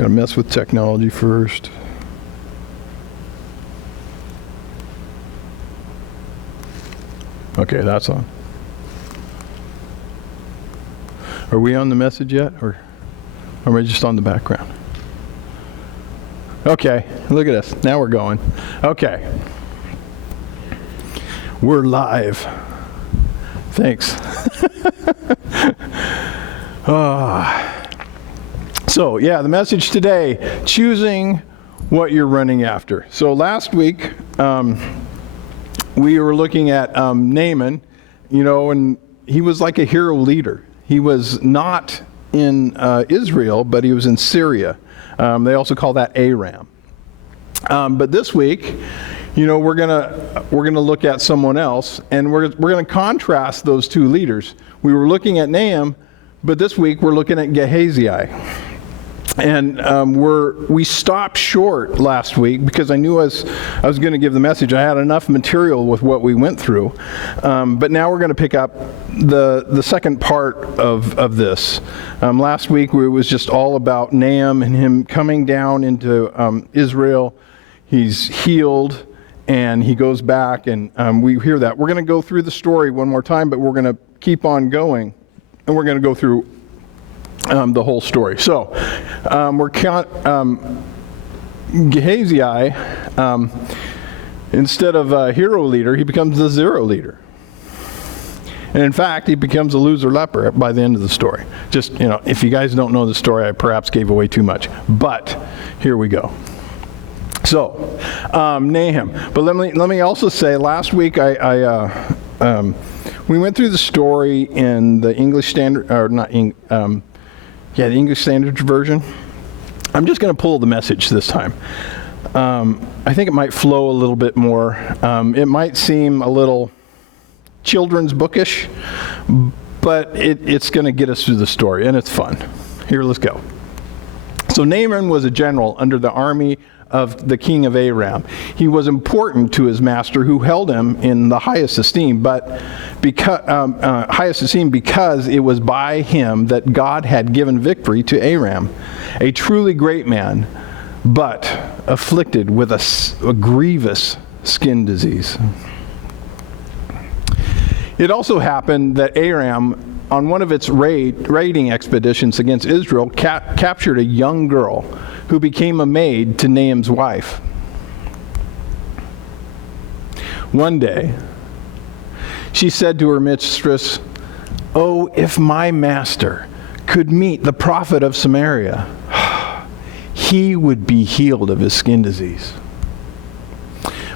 Gotta mess with technology first. Okay, that's on. Are we on the message yet, or are we just on the background? Okay, look at us. Now we're going. Okay. We're live. Thanks. So, yeah, the message today, choosing what you're running after. So last week, we were looking at Naaman, and he was like a hero leader. He was not in Israel, but he was in Syria. They also call that Aram. But this week, we're gonna look at someone else, and we're gonna contrast those two leaders. We were looking at Naaman, but this week we're looking at Gehazi. And we stopped short last week because I knew as I was going to give the message, I had enough material with what we went through. But now we're going to pick up the second part of this. Last week it was just all about Naaman and him coming down into Israel. He's healed and he goes back, and we hear that. We're going to go through the story one more time, but we're going to keep on going, and we're going to go through the whole story. So, Gehazi, instead of a hero leader, he becomes the zero leader. And in fact, he becomes a loser leper by the end of the story. Just, if you guys don't know the story, I perhaps gave away too much. But here we go. So, Nahum. But let me also say, last week we went through the story in the English Standard, or not, the English Standard Version. I'm just going to pull the message this time. I think it might flow a little bit more. It might seem a little children's bookish, but it's going to get us through the story, and it's fun. Here, let's go. So Naaman was a general under the army of the king of Aram. He was important to his master, who held him in the highest esteem, because it was by him that God had given victory to Aram, a truly great man, but afflicted with a grievous skin disease. It also happened that Aram, on one of its raiding expeditions against Israel, captured a young girl who became a maid to Naaman's wife. One day, she said to her mistress, "Oh, if my master could meet the prophet of Samaria, he would be healed of his skin disease."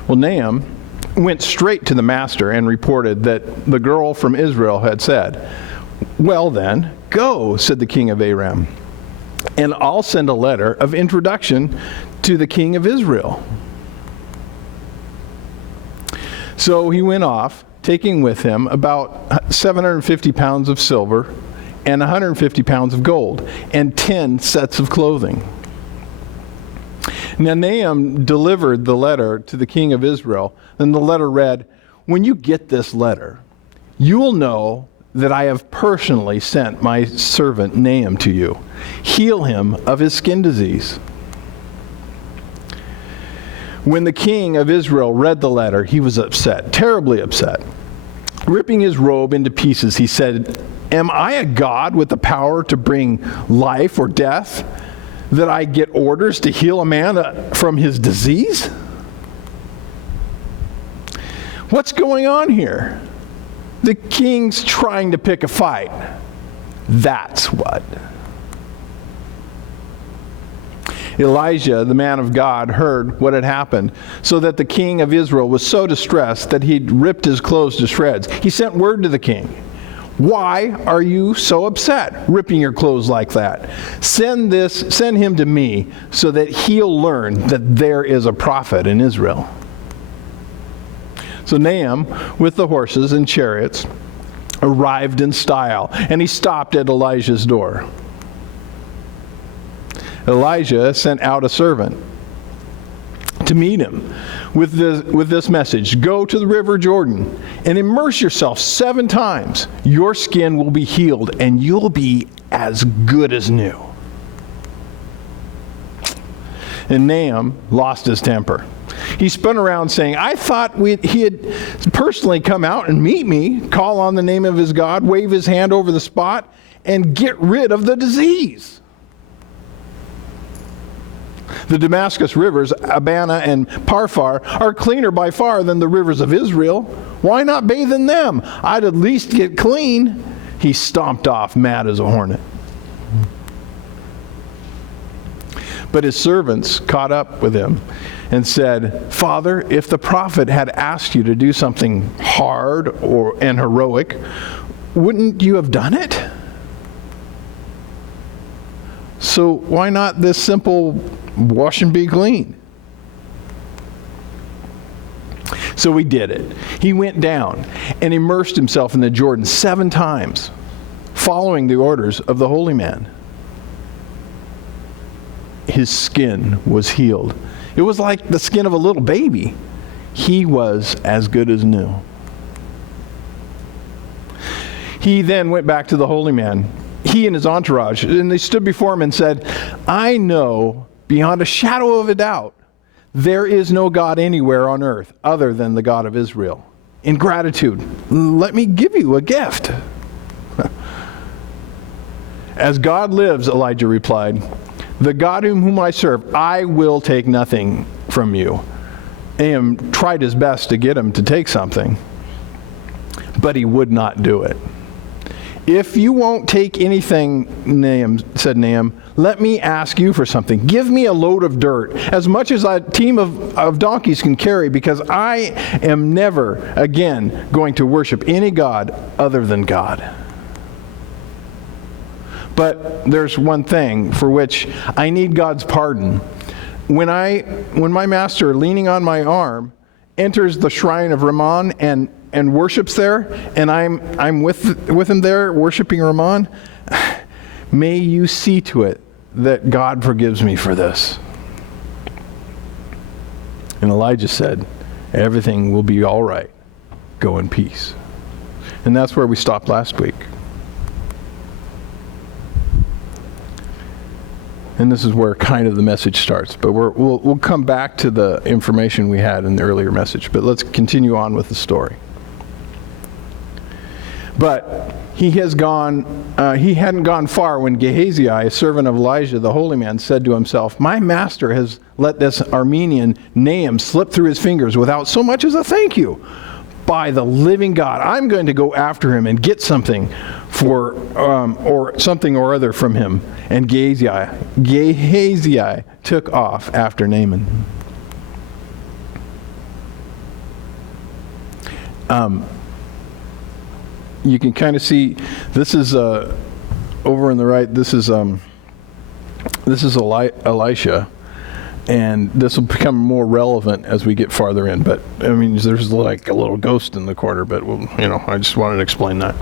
Well, Naaman went straight to the master and reported that the girl from Israel had said. "Well then, go," said the king of Aram, "and I'll send a letter of introduction to the king of Israel." So he went off, taking with him about 750 pounds of silver and 150 pounds of gold and 10 sets of clothing. Now Naaman delivered the letter to the king of Israel, and the letter read, "When you get this letter, you will know that I have personally sent my servant Naaman to you. Heal him of his skin disease." When the king of Israel read the letter, he was upset, terribly upset. Ripping his robe into pieces, he said, "Am I a god with the power to bring life or death, that I get orders to heal a man from his disease? What's going on here? The king's trying to pick a fight. That's what." Elijah, the man of God, heard what had happened, so that the king of Israel was so distressed that he'd ripped his clothes to shreds. He sent word to the king, "Why are you so upset, ripping your clothes like that? Send him to me, so that he'll learn that there is a prophet in Israel." So Naaman, with the horses and chariots, arrived in style, and he stopped at Elijah's door. Elijah sent out a servant to meet him with this message: "Go to the river Jordan and immerse yourself 7 times. Your skin will be healed, and you'll be as good as new." And Nahum lost his temper. He spun around saying, I thought he had personally come out and meet me, call on the name of his God, wave his hand over the spot, and get rid of the disease. The Damascus rivers, Abana and Parfar, are cleaner by far than the rivers of Israel. Why not bathe in them? I'd at least get clean. He stomped off, mad as a hornet. But his servants caught up with him and said, Father, if the prophet had asked you to do something hard and heroic, wouldn't you have done it? So why not this simple wash and be clean? So he did it. He went down and immersed himself in the Jordan 7 times, following the orders of the holy man. His skin was healed. It was like the skin of a little baby. He was as good as new. He then went back to the holy man, he and his entourage, and they stood before him and said, I know beyond a shadow of a doubt there is no God anywhere on earth other than the God of Israel. In gratitude, let me give you a gift. As God lives, Elijah replied, the God whom I serve, I will take nothing from you. Nahum tried his best to get him to take something, but he would not do it. If you won't take anything, said Nahum, let me ask you for something. Give me a load of dirt, as much as a team of donkeys can carry, because I am never again going to worship any god other than God. But there's one thing for which I need God's pardon. When my master, leaning on my arm, enters the shrine of Rimmon and worships there, and I'm with him there worshiping Rimmon, may you see to it that God forgives me for this. And Elijah said, everything will be all right. Go in peace. And that's where we stopped last week. And this is where kind of the message starts. But we'll come back to the information we had in the earlier message. But let's continue on with the story. But he hadn't gone far when Gehazi, a servant of Elijah, the holy man, said to himself, my master has let this Aramean Nahum slip through his fingers without so much as a thank you. By the living God, I'm going to go after him and get something or something or other from him. And Gehazi took off after Naaman. You can kind of see this is over on the right. This is Elisha. And this will become more relevant as we get farther in. But, I mean, there's like a little ghost in the corner, but, I just wanted to explain that.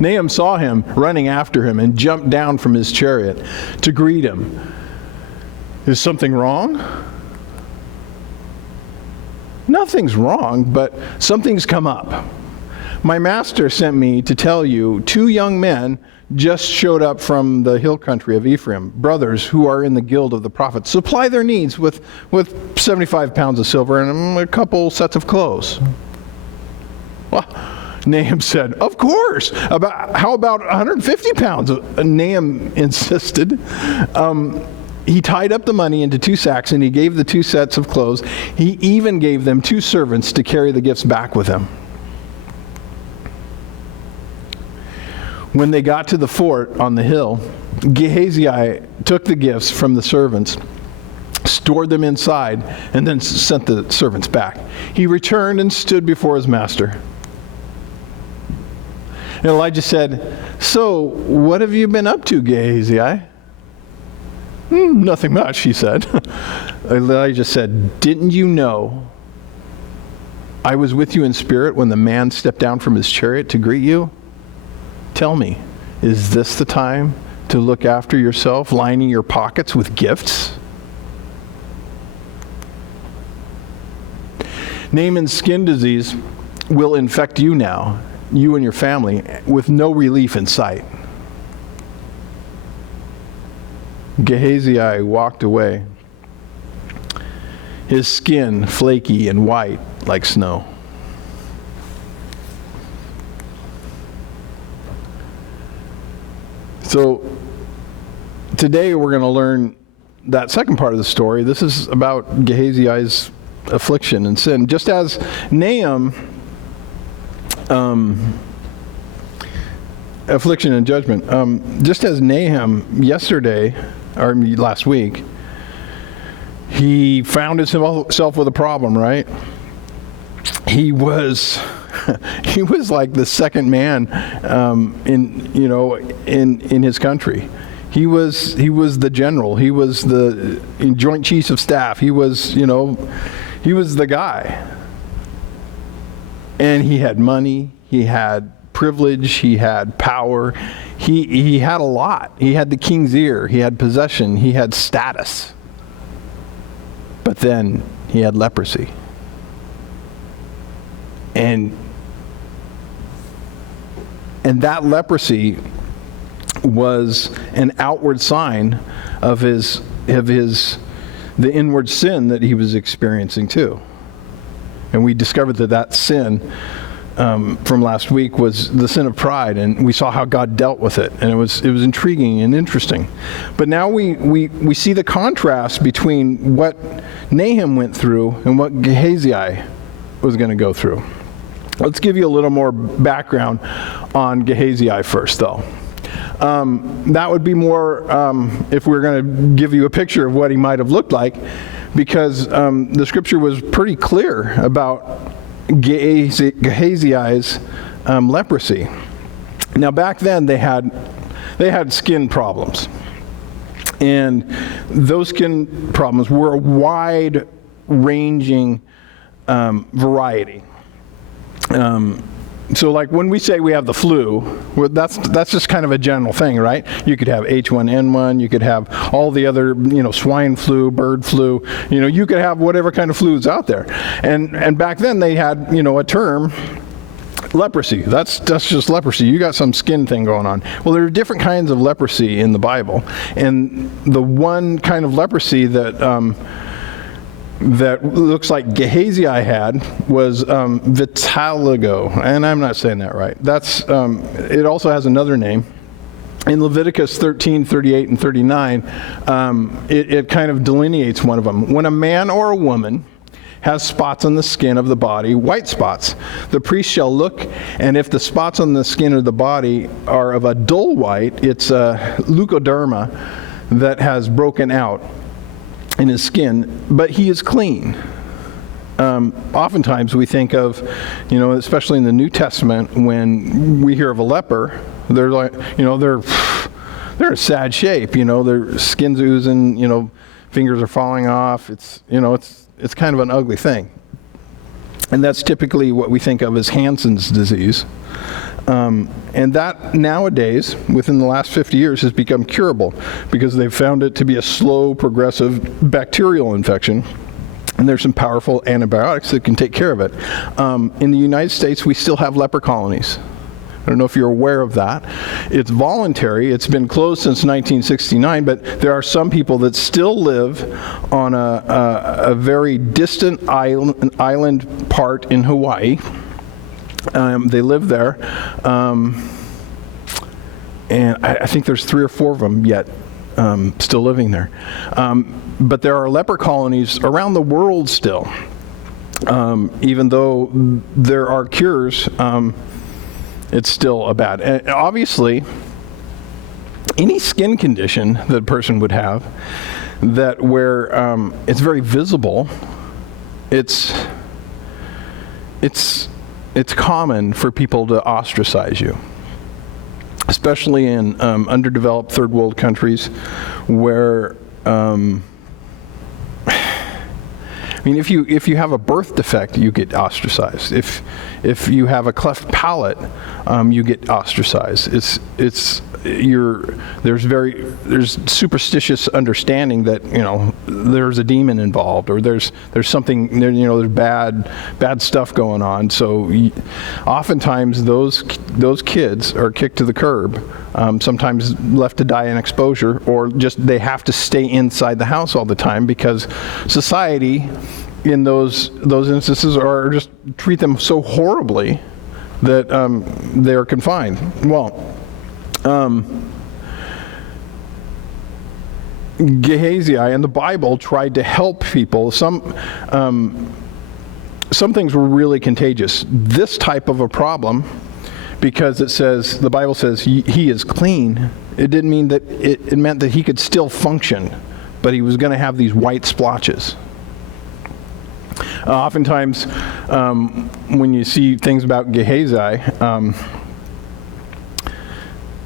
Nahum saw him running after him and jumped down from his chariot to greet him. Is something wrong? Nothing's wrong, but something's come up. My master sent me to tell you 2 young men just showed up from the hill country of Ephraim, brothers who are in the guild of the prophets. Supply their needs with 75 pounds of silver and a couple sets of clothes. Well, Nahum said, of course. How about 150 pounds? Nahum insisted. He tied up the money into 2 sacks and he gave the 2 sets of clothes. He even gave them 2 servants to carry the gifts back with him. When they got to the fort on the hill, Gehazi took the gifts from the servants, stored them inside, and then sent the servants back. He returned and stood before his master. And Elijah said, so, what have you been up to, Gehazi? Nothing much, he said. Elijah said, didn't you know I was with you in spirit when the man stepped down from his chariot to greet you? Tell me, is this the time to look after yourself, lining your pockets with gifts? Naaman's skin disease will infect you now, you and your family, with no relief in sight. Gehazi walked away his skin flaky and white like snow. So today we're going to learn that second part of the story. This is about Gehazi's affliction and sin. Just as Nahum, affliction and judgment. Just as Nahum yesterday, or last week, he found himself with a problem, right? He was like the second man in his country. He was the general. He was the Joint Chiefs of Staff. He was the guy. And he had money. He had privilege. He had power. He had a lot. He had the king's ear. He had possession. He had status. But then he had leprosy. And that leprosy was an outward sign of the inward sin that he was experiencing too. And we discovered that sin from last week was the sin of pride, and we saw how God dealt with it, and it was intriguing and interesting. But now we see the contrast between what Nahum went through and what Gehazi was going to go through. Let's give you a little more background on Gehazi first, though. That would be more if we're going to give you a picture of what he might have looked like, because the scripture was pretty clear about Gehazi's leprosy. Now back then they had skin problems, and those skin problems were a wide-ranging variety. So like when we say we have the flu, that's just kind of a general thing, right? You could have H1N1, you could have all the other, swine flu, bird flu, you could have whatever kind of flu is out there. And back then they had, a term, leprosy. That's just leprosy. You got some skin thing going on. Well, there are different kinds of leprosy in the Bible. And the one kind of leprosy that looks like Gehazi had was vitiligo, and I'm not saying that right. It also has another name. In Leviticus 13, 38, and 39, it kind of delineates one of them. When a man or a woman has spots on the skin of the body, white spots, the priest shall look, and if the spots on the skin of the body are of a dull white, it's a leukoderma that has broken out in his skin, but he is clean. Oftentimes we think of, especially in the New Testament, when we hear of a leper, they're like, they're in sad shape. Their skin's oozing. Fingers are falling off. It's kind of an ugly thing, and that's typically what we think of as Hansen's disease. And that nowadays, within the last 50 years, has become curable because they've found it to be a slow, progressive bacterial infection. And there's some powerful antibiotics that can take care of it. In the United States, we still have leper colonies. I don't know if you're aware of that. It's voluntary. It's been closed since 1969, but there are some people that still live on a very distant island part in Hawaii. They live there, and I think there's 3 or 4 of them yet still living there. But there are leper colonies around the world still. Even though there are cures, it's still a bad. And obviously, any skin condition that a person would have where it's very visible, it's common for people to ostracize you, especially in underdeveloped third world countries where, if you have a birth defect, you get ostracized. If you have a cleft palate, you get ostracized. It's there's superstitious understanding that there's a demon involved, or there's something there's bad stuff going on. So oftentimes those kids are kicked to the curb, sometimes left to die in exposure, or just they have to stay inside the house all the time because society in those instances are just treat them so horribly that they are confined. Well, Gehazi and the Bible tried to help people. Some things were really contagious. This type of a problem, because the Bible says he is clean. It didn't mean that it meant that he could still function, but he was going to have these white splotches. Oftentimes, when you see things about Gehazi,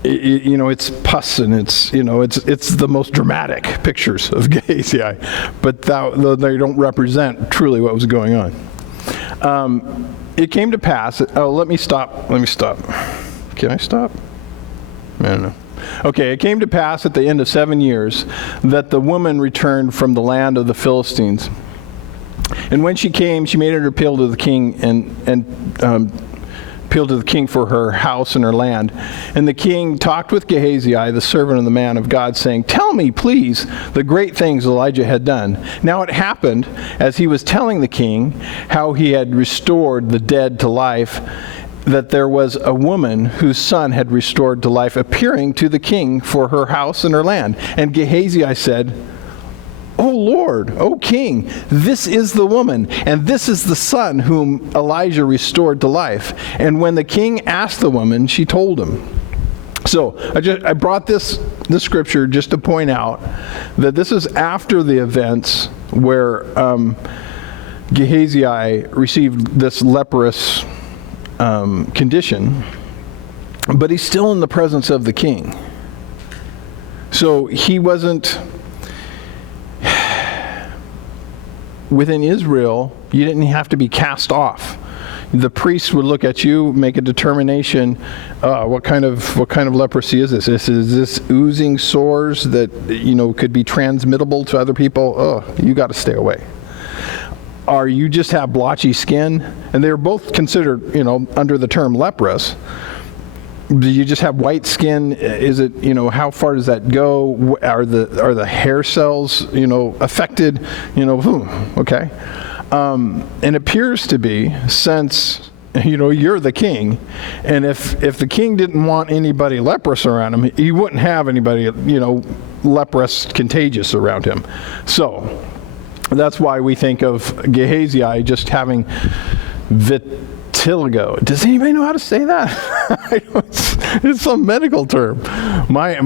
it's pus and it's the most dramatic pictures of Gehazi, but they don't represent truly what was going on. It came to pass. Let me stop. Can I stop? I don't know. Okay, it came to pass at the end of 7 years that the woman returned from the land of the Philistines. And when she came, she made her appeal to the king and appealed to the king for her house and her land. And the king talked with Gehazi, the servant of the man of God, saying, "Tell me, please, the great things Elijah had done." Now it happened, as he was telling the king how he had restored the dead to life, that there was a woman whose son had restored to life, appearing to the king for her house and her land. And Gehazi said, "O Lord, O king, this is the woman, and this is the son whom Elijah restored to life." And when the king asked the woman, she told him. So I brought this scripture just to point out that this is after the events where Gehazi received this leprous condition, but he's still in the presence of the king. So he wasn't... Within Israel, you didn't have to be cast off. The priest would look at you, make a determination. What kind of leprosy is this? Is this oozing sores that could be transmittable to other people? Oh, you got to stay away. Or you just have blotchy skin, and they're both considered under the term leprous. Do you just have white skin? Is it, how far does that go? Are the hair cells, affected? Okay. And it appears to be, since, you're the king, and if the king didn't want anybody leprous around him, he wouldn't have anybody, leprous, contagious around him. So that's why we think of Gehazi just having vitiligo. Does anybody know how to say that? It's some medical term. My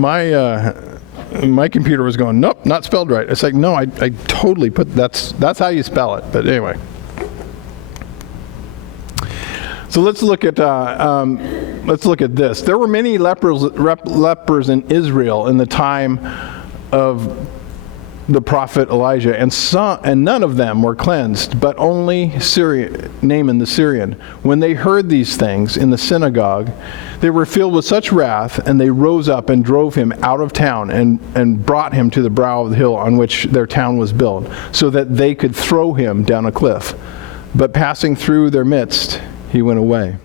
computer was going, nope, not spelled right. It's like, no, I totally put that's how you spell it. But anyway. So let's look at this. There were many lepers in Israel in the time of the prophet Elijah, and none of them were cleansed, but only Naaman the Syrian. When they heard these things in the synagogue, they were filled with such wrath, and they rose up and drove him out of town and brought him to the brow of the hill on which their town was built, so that they could throw him down a cliff. But passing through their midst, he went away.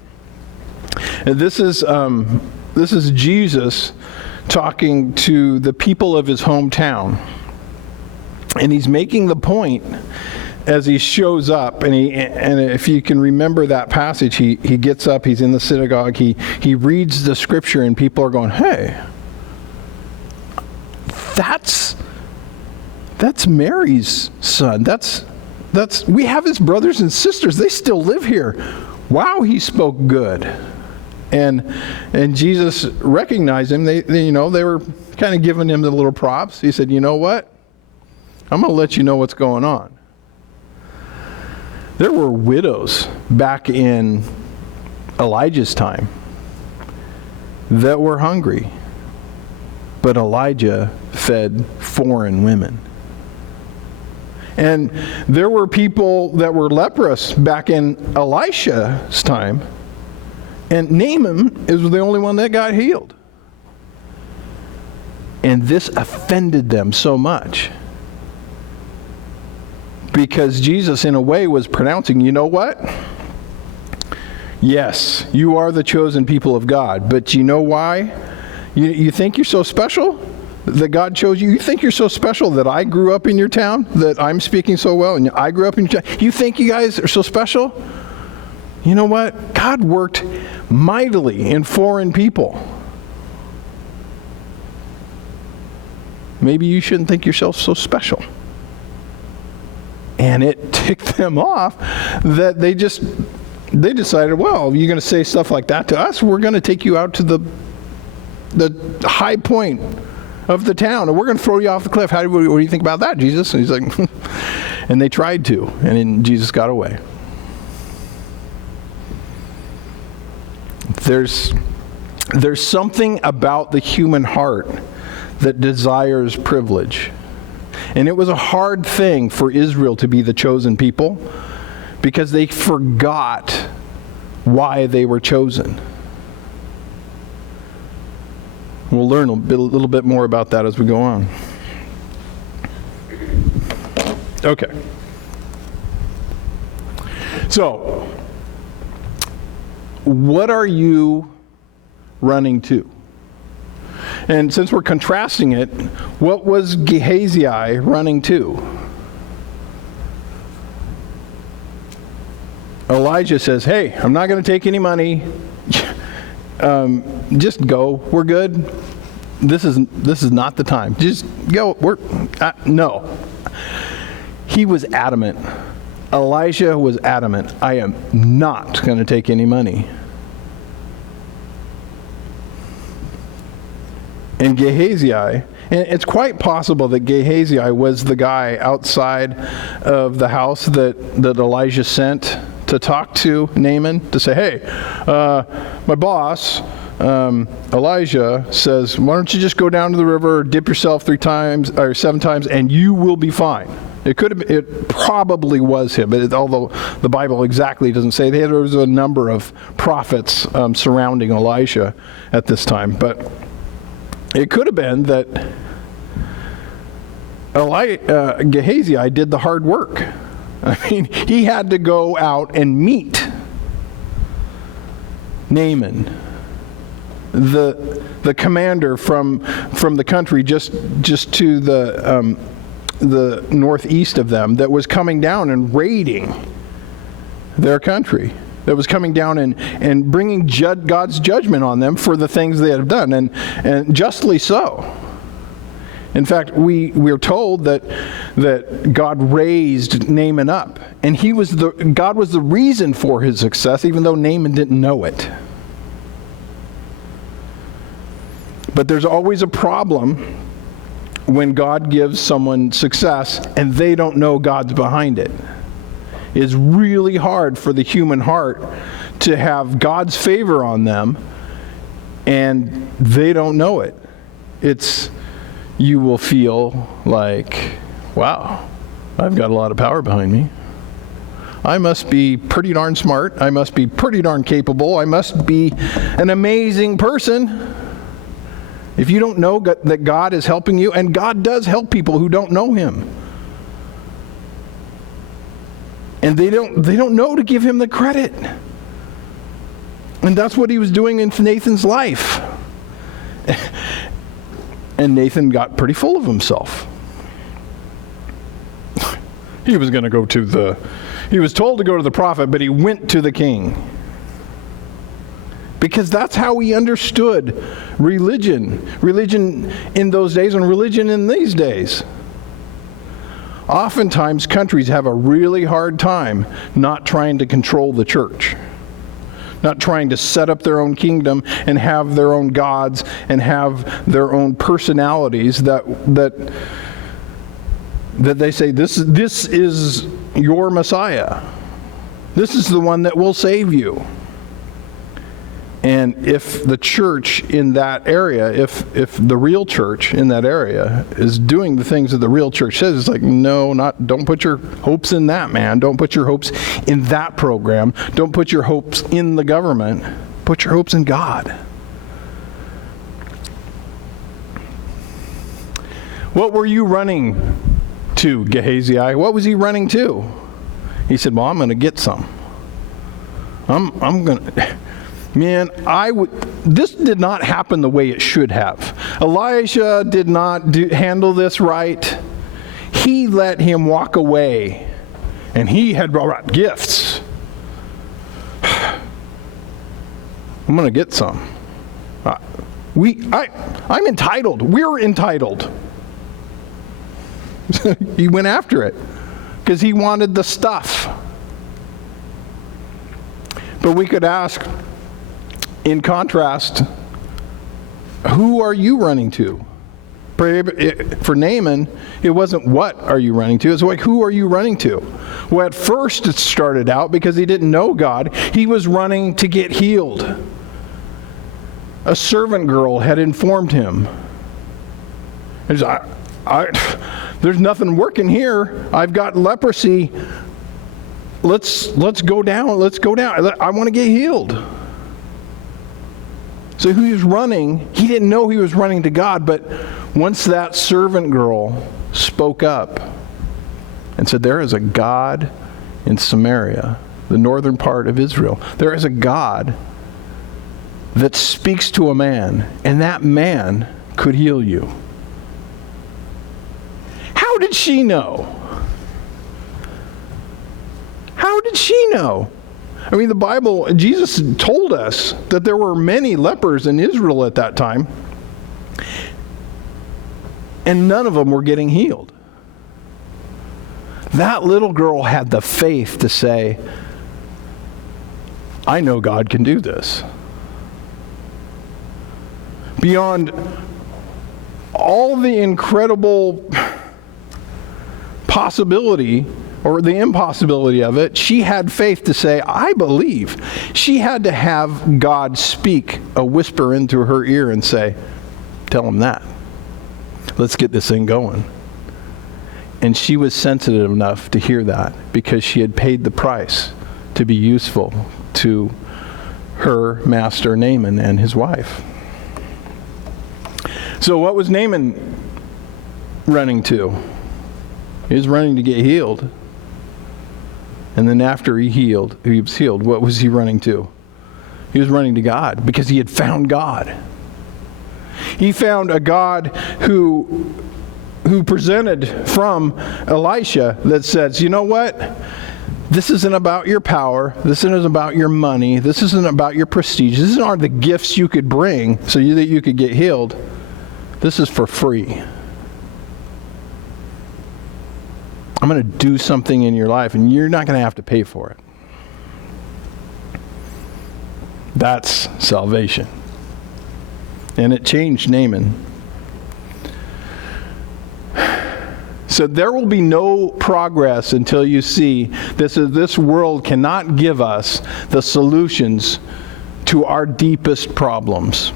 And this is Jesus talking to the people of his hometown. And he's making the point as he shows up, and if you can remember that passage, he gets up, he's in the synagogue, he reads the scripture, and people are going, "Hey, that's Mary's son. That's we have his brothers and sisters. They still live here. Wow, he spoke good." And Jesus recognized him. They were kind of giving him the little props. He said, "You know what? I'm going to let you know what's going on." There were widows back in Elijah's time that were hungry, but Elijah fed foreign women. And there were people that were leprous back in Elisha's time, and Naaman is the only one that got healed. And this offended them so much. Because Jesus, in a way, was pronouncing, you know what? Yes, you are the chosen people of God, but you know why? You think you're so special that God chose you? You think you're so special that I grew up in your town, that I'm speaking so well, and I grew up in your town? You think you guys are so special? You know what? God worked mightily in foreign people. Maybe you shouldn't think yourself so special. And it ticked them off that they decided, well, you're going to say stuff like that to us? We're going to take you out to the high point of the town, and we're going to throw you off the cliff. What do you think about that, Jesus? And he's like, and they tried to, and then Jesus got away. There's something about the human heart that desires privilege. And it was a hard thing for Israel to be the chosen people because they forgot why they were chosen. We'll learn a little bit more about that as we go on. Okay. So, what are you running to? And since we're contrasting it, what was Gehazi running to? Elijah says, hey, I'm not going to take any money. Just go. We're good. This is not the time. Just go. No. He was adamant. Elijah was adamant. I am not going to take any money. And Gehazi, and it's quite possible that Gehazi was the guy outside of the house that Elijah sent to talk to Naaman, to say, hey, my boss, Elijah, says, why don't you just go down to the river, dip yourself 7 times, and you will be fine. It probably was him, although the Bible exactly doesn't say. There was a number of prophets surrounding Elisha at this time, but it could have been that Gehazi did the hard work. I mean, he had to go out and meet Naaman, the commander from the country just to the northeast of them, that was coming down and raiding their country, that was coming down and bringing God's judgment on them for the things they had done, and justly so. In fact, we're told that God raised Naaman up, and God was the reason for his success, even though Naaman didn't know it. But there's always a problem when God gives someone success and they don't know God's behind it. It's really hard for the human heart to have God's favor on them and they don't know it. You will feel like, wow, I've got a lot of power behind me. I must be pretty darn smart. I must be pretty darn capable. I must be an amazing person. If you don't know that God is helping you, and God does help people who don't know Him, and they don't know to give Him the credit. And that's what He was doing in Nathan's life. And Nathan got pretty full of himself. He was told to go to the prophet, but he went to the king. Because that's how he understood religion. Religion in those days and religion in these days. Oftentimes, countries have a really hard time not trying to control the church. Not trying to set up their own kingdom and have their own gods and have their own personalities that they say, this is your Messiah. This is the one that will save you. And if the church in that area, if the real church in that area is doing the things that the real church says, it's like, no, don't put your hopes in that, man. Don't put your hopes in that program. Don't put your hopes in the government. Put your hopes in God. What were you running to, Gehazi? What was he running to? He said, well, I'm going to get some. I'm going to... Man, this did not happen the way it should have. Elisha did not handle this right. He let him walk away, and he had brought gifts. I'm going to get some. I'm entitled. We're entitled. He went after it because he wanted the stuff. But we could ask, in contrast, who are you running to? For Naaman, it wasn't what are you running to, it's like who are you running to? Well, at first it started out because he didn't know God. He was running to get healed. A servant girl had informed him. There's nothing working here. I've got leprosy. Let's go down. I want to get healed. So he was running. He didn't know he was running to God, but once that servant girl spoke up and said, there is a God in Samaria, the northern part of Israel. There is a God that speaks to a man, and that man could heal you. How did she know? How did she know? I mean, the Bible, Jesus told us that there were many lepers in Israel at that time, and none of them were getting healed. That little girl had the faith to say, I know God can do this. Beyond all the incredible possibility or the impossibility of it, she had faith to say, I believe. She had to have God speak a whisper into her ear and say, tell him that. Let's get this thing going. And she was sensitive enough to hear that because she had paid the price to be useful to her master Naaman and his wife. So what was Naaman running to? He was running to get healed. And then after he was healed, what was he running to? He was running to God because he had found God. He found a God who presented from Elisha that says, you know what? This isn't about your power. This isn't about your money. This isn't about your prestige. These aren't the gifts you could bring so that you could get healed. This is for free. I'm going to do something in your life, and you're not going to have to pay for it. That's salvation. And it changed Naaman. So there will be no progress until you see this world cannot give us the solutions to our deepest problems.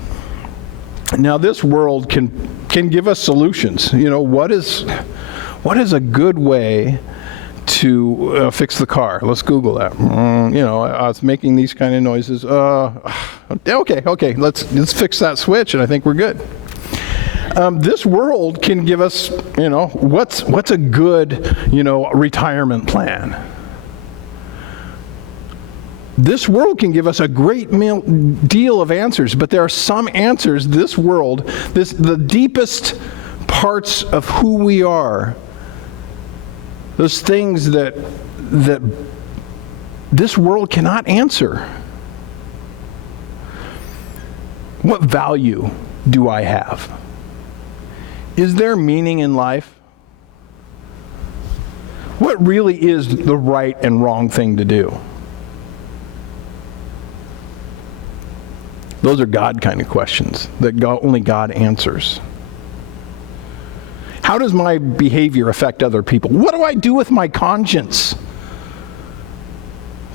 Now, this world can give us solutions. You know, what is a good way to fix the car? Let's Google that. I was making these kind of noises. Okay, let's fix that switch, and I think we're good. This world can give us, what's a good, retirement plan. This world can give us a great deal of answers, but there are some answers this world, the deepest parts of who we are, those things that this world cannot answer. What value do I have? Is there meaning in life? What really is the right and wrong thing to do? Those are God kind of questions that only God answers. How does my behavior affect other people? What do I do with my conscience?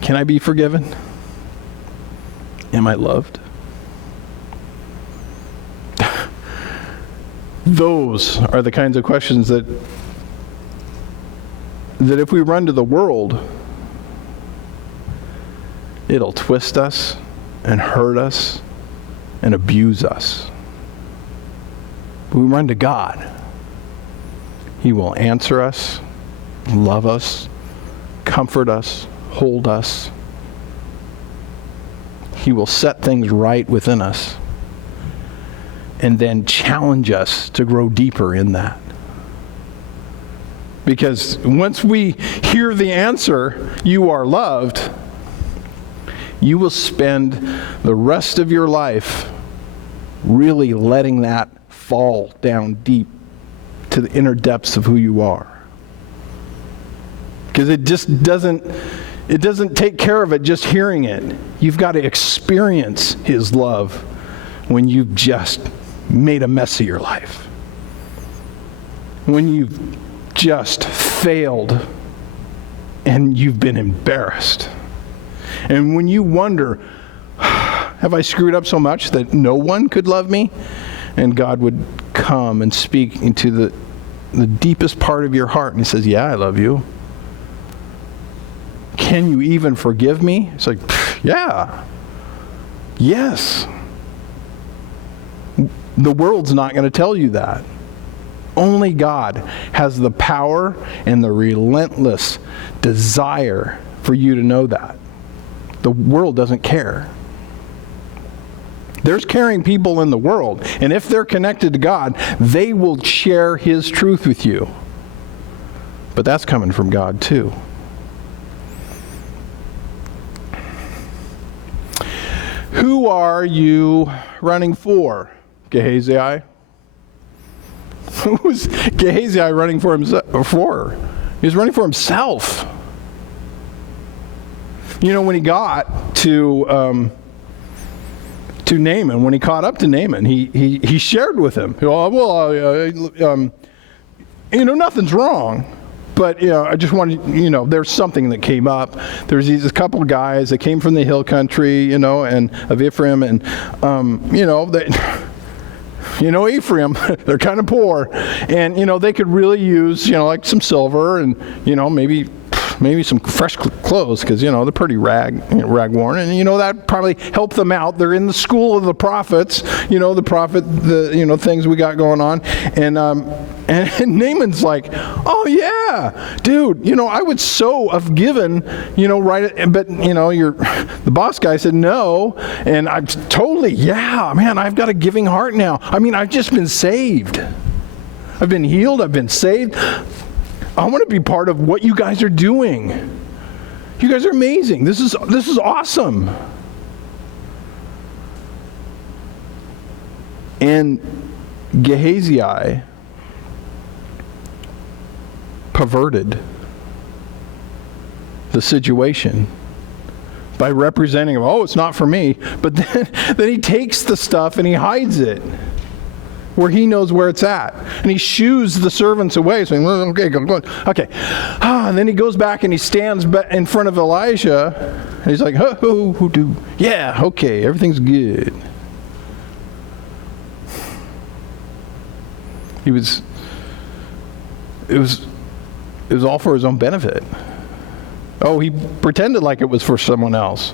Can I be forgiven? Am I loved? Those are the kinds of questions that if we run to the world, it'll twist us and hurt us and abuse us. But we run to God. He will answer us, love us, comfort us, hold us. He will set things right within us and then challenge us to grow deeper in that. Because once we hear the answer, you are loved, you will spend the rest of your life really letting that fall down deep to the inner depths of who you are. Because it just doesn't take care of it just hearing it. You've got to experience His love when you've just made a mess of your life. When you've just failed and you've been embarrassed. And when you wonder, have I screwed up so much that no one could love me? And God would come and speak into the deepest part of your heart. And He says, yeah, I love you. Can you even forgive me? It's like, yeah. Yes. The world's not going to tell you that. Only God has the power and the relentless desire for you to know that. The world doesn't care. There's caring people in the world, and if they're connected to God, they will share His truth with you. But that's coming from God too. Who are you running for, Gehazi? Who was Gehazi running for himself? He was running for himself. You know, when he got to Naaman, when he caught up to Naaman, he shared with him. Nothing's wrong. But, I just wanted, there's something that came up. There's a couple of guys that came from the hill country, and of Ephraim, and, Ephraim, they're kind of poor. And, they could really use, like some silver and, maybe some fresh clothes, because they're pretty rag worn, and that probably helped them out. They're in the school of the prophets, the things we got going on, and Naaman's like, oh yeah, dude, I would so have given, right, but the boss guy said no, and I'm totally, yeah, man, I've got a giving heart now. I mean, I've just been saved. I've been healed. I've been saved. I want to be part of what you guys are doing. You guys are amazing. This is awesome. And Gehazi perverted the situation by representing, oh, it's not for me. But then he takes the stuff and he hides it where he knows where it's at. And he shoos the servants away, saying, well, okay, go. Okay. And then he goes back and he stands in front of Elijah, and he's like, yeah, okay, everything's good. It was all for his own benefit. Oh, he pretended like it was for someone else.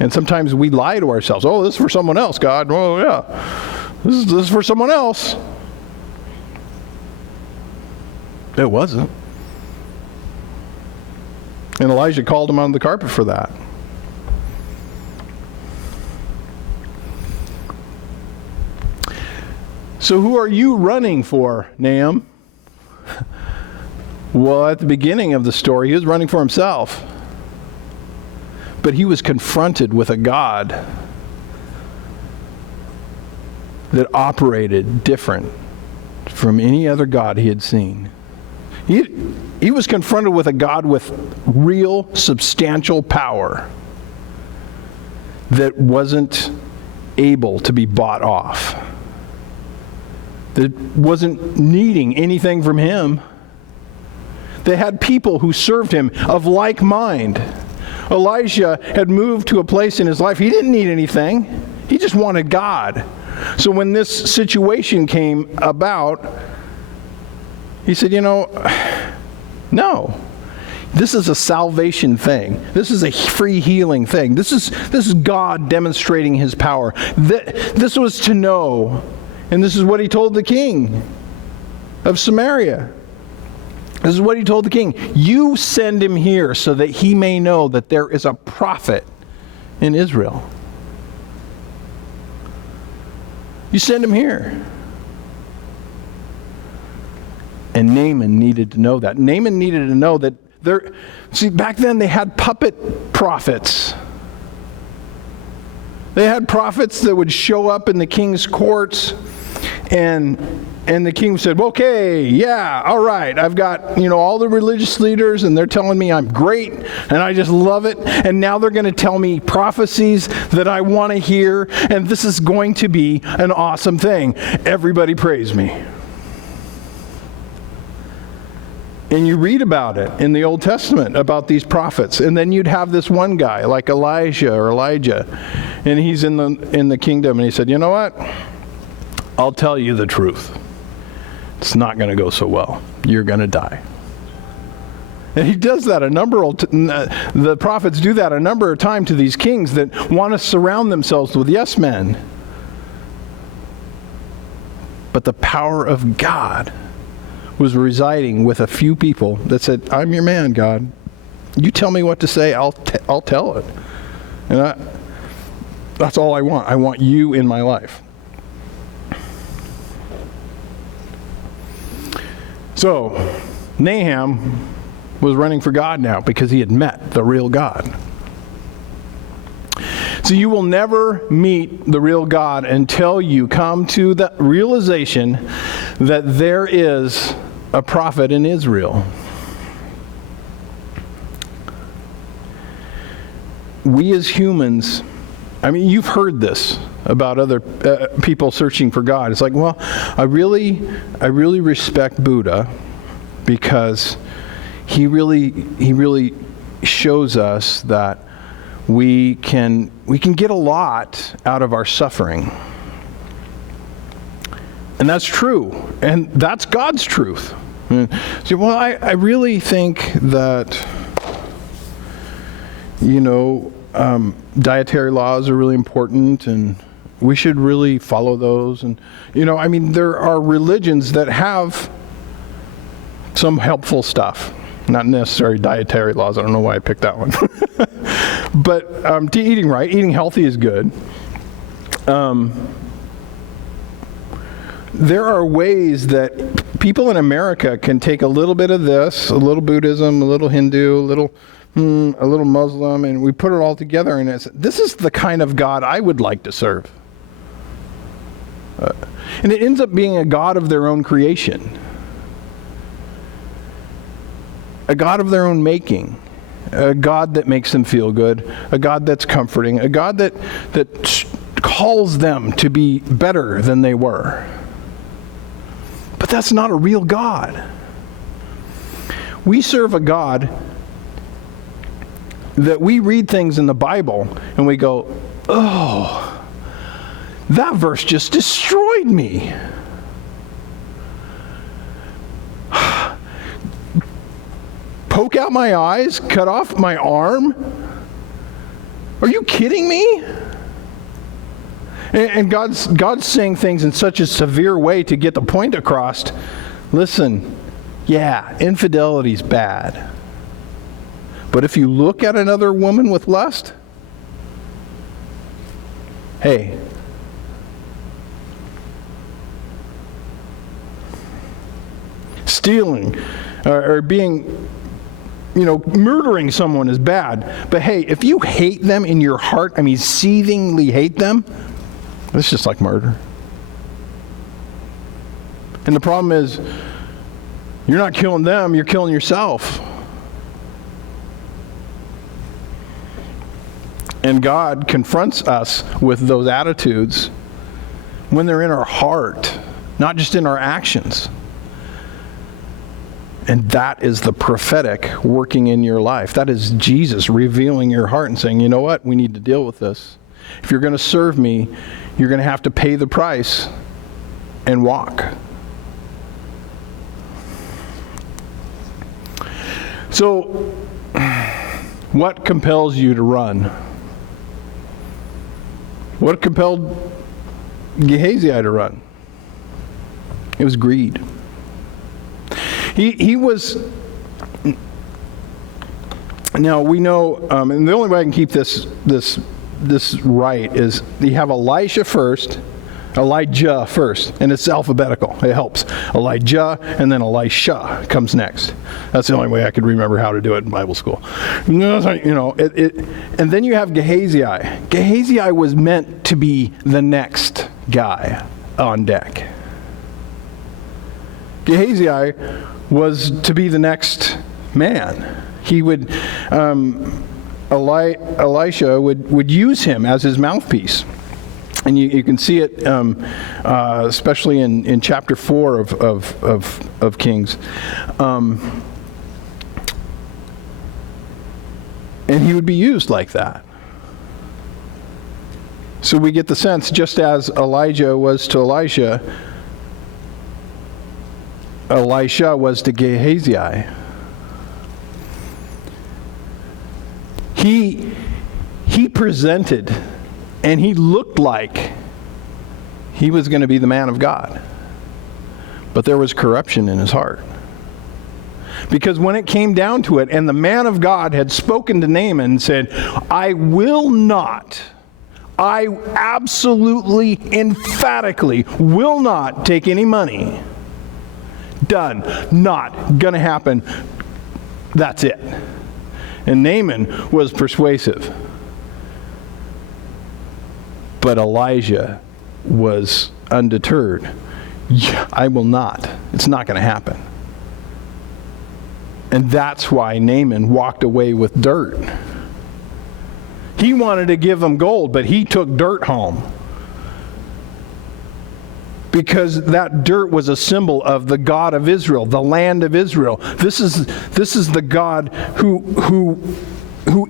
And sometimes we lie to ourselves. Oh, this is for someone else, God. Oh, yeah. This is for someone else. It wasn't. And Elijah called him on the carpet for that. So who are you running for, Nahum? Well, at the beginning of the story, he was running for himself. But he was confronted with a God that operated different from any other God he had seen. He was confronted with a God with real, substantial power that wasn't able to be bought off, that wasn't needing anything from him. They had people who served him of like mind. Elijah had moved to a place in his life, he didn't need anything. He just wanted God. So when this situation came about, he said, no. This is a salvation thing. This is a free healing thing. This is God demonstrating his power. This was to know. And this is what he told the king of Samaria. This is what he told the king. You send him here so that he may know that there is a prophet in Israel. You send him here. And Naaman needed to know that. Naaman needed to know that back then they had puppet prophets. They had prophets that would show up in the king's courts, and the king said, okay, yeah, all right, I've got, all the religious leaders, and they're telling me I'm great, and I just love it, and now they're going to tell me prophecies that I want to hear, and this is going to be an awesome thing. Everybody praise me. And you read about it in the Old Testament, about these prophets. And then you'd have this one guy, like Elijah or Elijah, and he's in the kingdom, and he said, you know what? I'll tell you the truth. It's not going to go so well. You're going to die. And he does that the prophets do that a number of times to these kings that want to surround themselves with yes men. But the power of God was residing with a few people that said, I'm your man, God. You tell me what to say, I'll tell it. And that's all I want. I want you in my life. So, Nahum was running for God now because he had met the real God. So you will never meet the real God until you come to the realization that there is a prophet in Israel. We as humans, you've heard this about other people searching for God. It's like, well, I really respect Buddha because he really shows us that we can get a lot out of our suffering. And that's true. And that's God's truth. So, well, I really think that, dietary laws are really important, and we should really follow those. And, there are religions that have some helpful stuff. Not necessarily dietary laws. I don't know why I picked that one. But eating right, eating healthy is good. There are ways that people in America can take a little bit of this, a little Buddhism, a little Hindu, a little Muslim, and we put it all together, and this is the kind of God I would like to serve. And it ends up being a God of their own creation. A God of their own making. A God that makes them feel good. A God that's comforting. A God that calls them to be better than they were. But that's not a real God. We serve a God that we read things in the Bible and we go, oh, that verse just destroyed me. Poke out my eyes, cut off my arm? Are you kidding me? And God's saying things in such a severe way to get the point across. Listen, yeah, infidelity's bad. But if you look at another woman with lust, hey, stealing or being, murdering someone is bad. But hey, if you hate them in your heart, seethingly hate them, it's just like murder. And the problem is, you're not killing them, you're killing yourself. And God confronts us with those attitudes when they're in our heart, not just in our actions. And that is the prophetic working in your life. That is Jesus revealing your heart and saying, you know what, we need to deal with this. If you're going to serve me, you're going to have to pay the price and walk. So, what compels you to run? What compelled Gehazi to run? It was greed. He was. Now we know, and the only way I can keep this right is you have Elijah first, and it's alphabetical. It helps. Elijah, and then Elisha comes next. That's the only way I could remember how to do it in Bible school. And then you have Gehazi. Gehazi was meant to be the next guy on deck. Gehazi was to be the next man. He would, Elisha would use him as his mouthpiece. And you can see it, especially in chapter 4 of Kings. And he would be used like that. So we get the sense, just as Elijah was to Elisha, Elisha was to Gehazi. He presented, and he looked like he was going to be the man of God. But there was corruption in his heart. Because when it came down to it, and the man of God had spoken to Naaman and said, I absolutely, emphatically will not take any money. Done. Not going to happen. That's it. And Naaman was persuasive. But Elijah was undeterred. I will not. It's not going to happen. And that's why Naaman walked away with dirt. He wanted to give him gold, but he took dirt home. Because that dirt was a symbol of the God of Israel, the land of Israel. This is the God who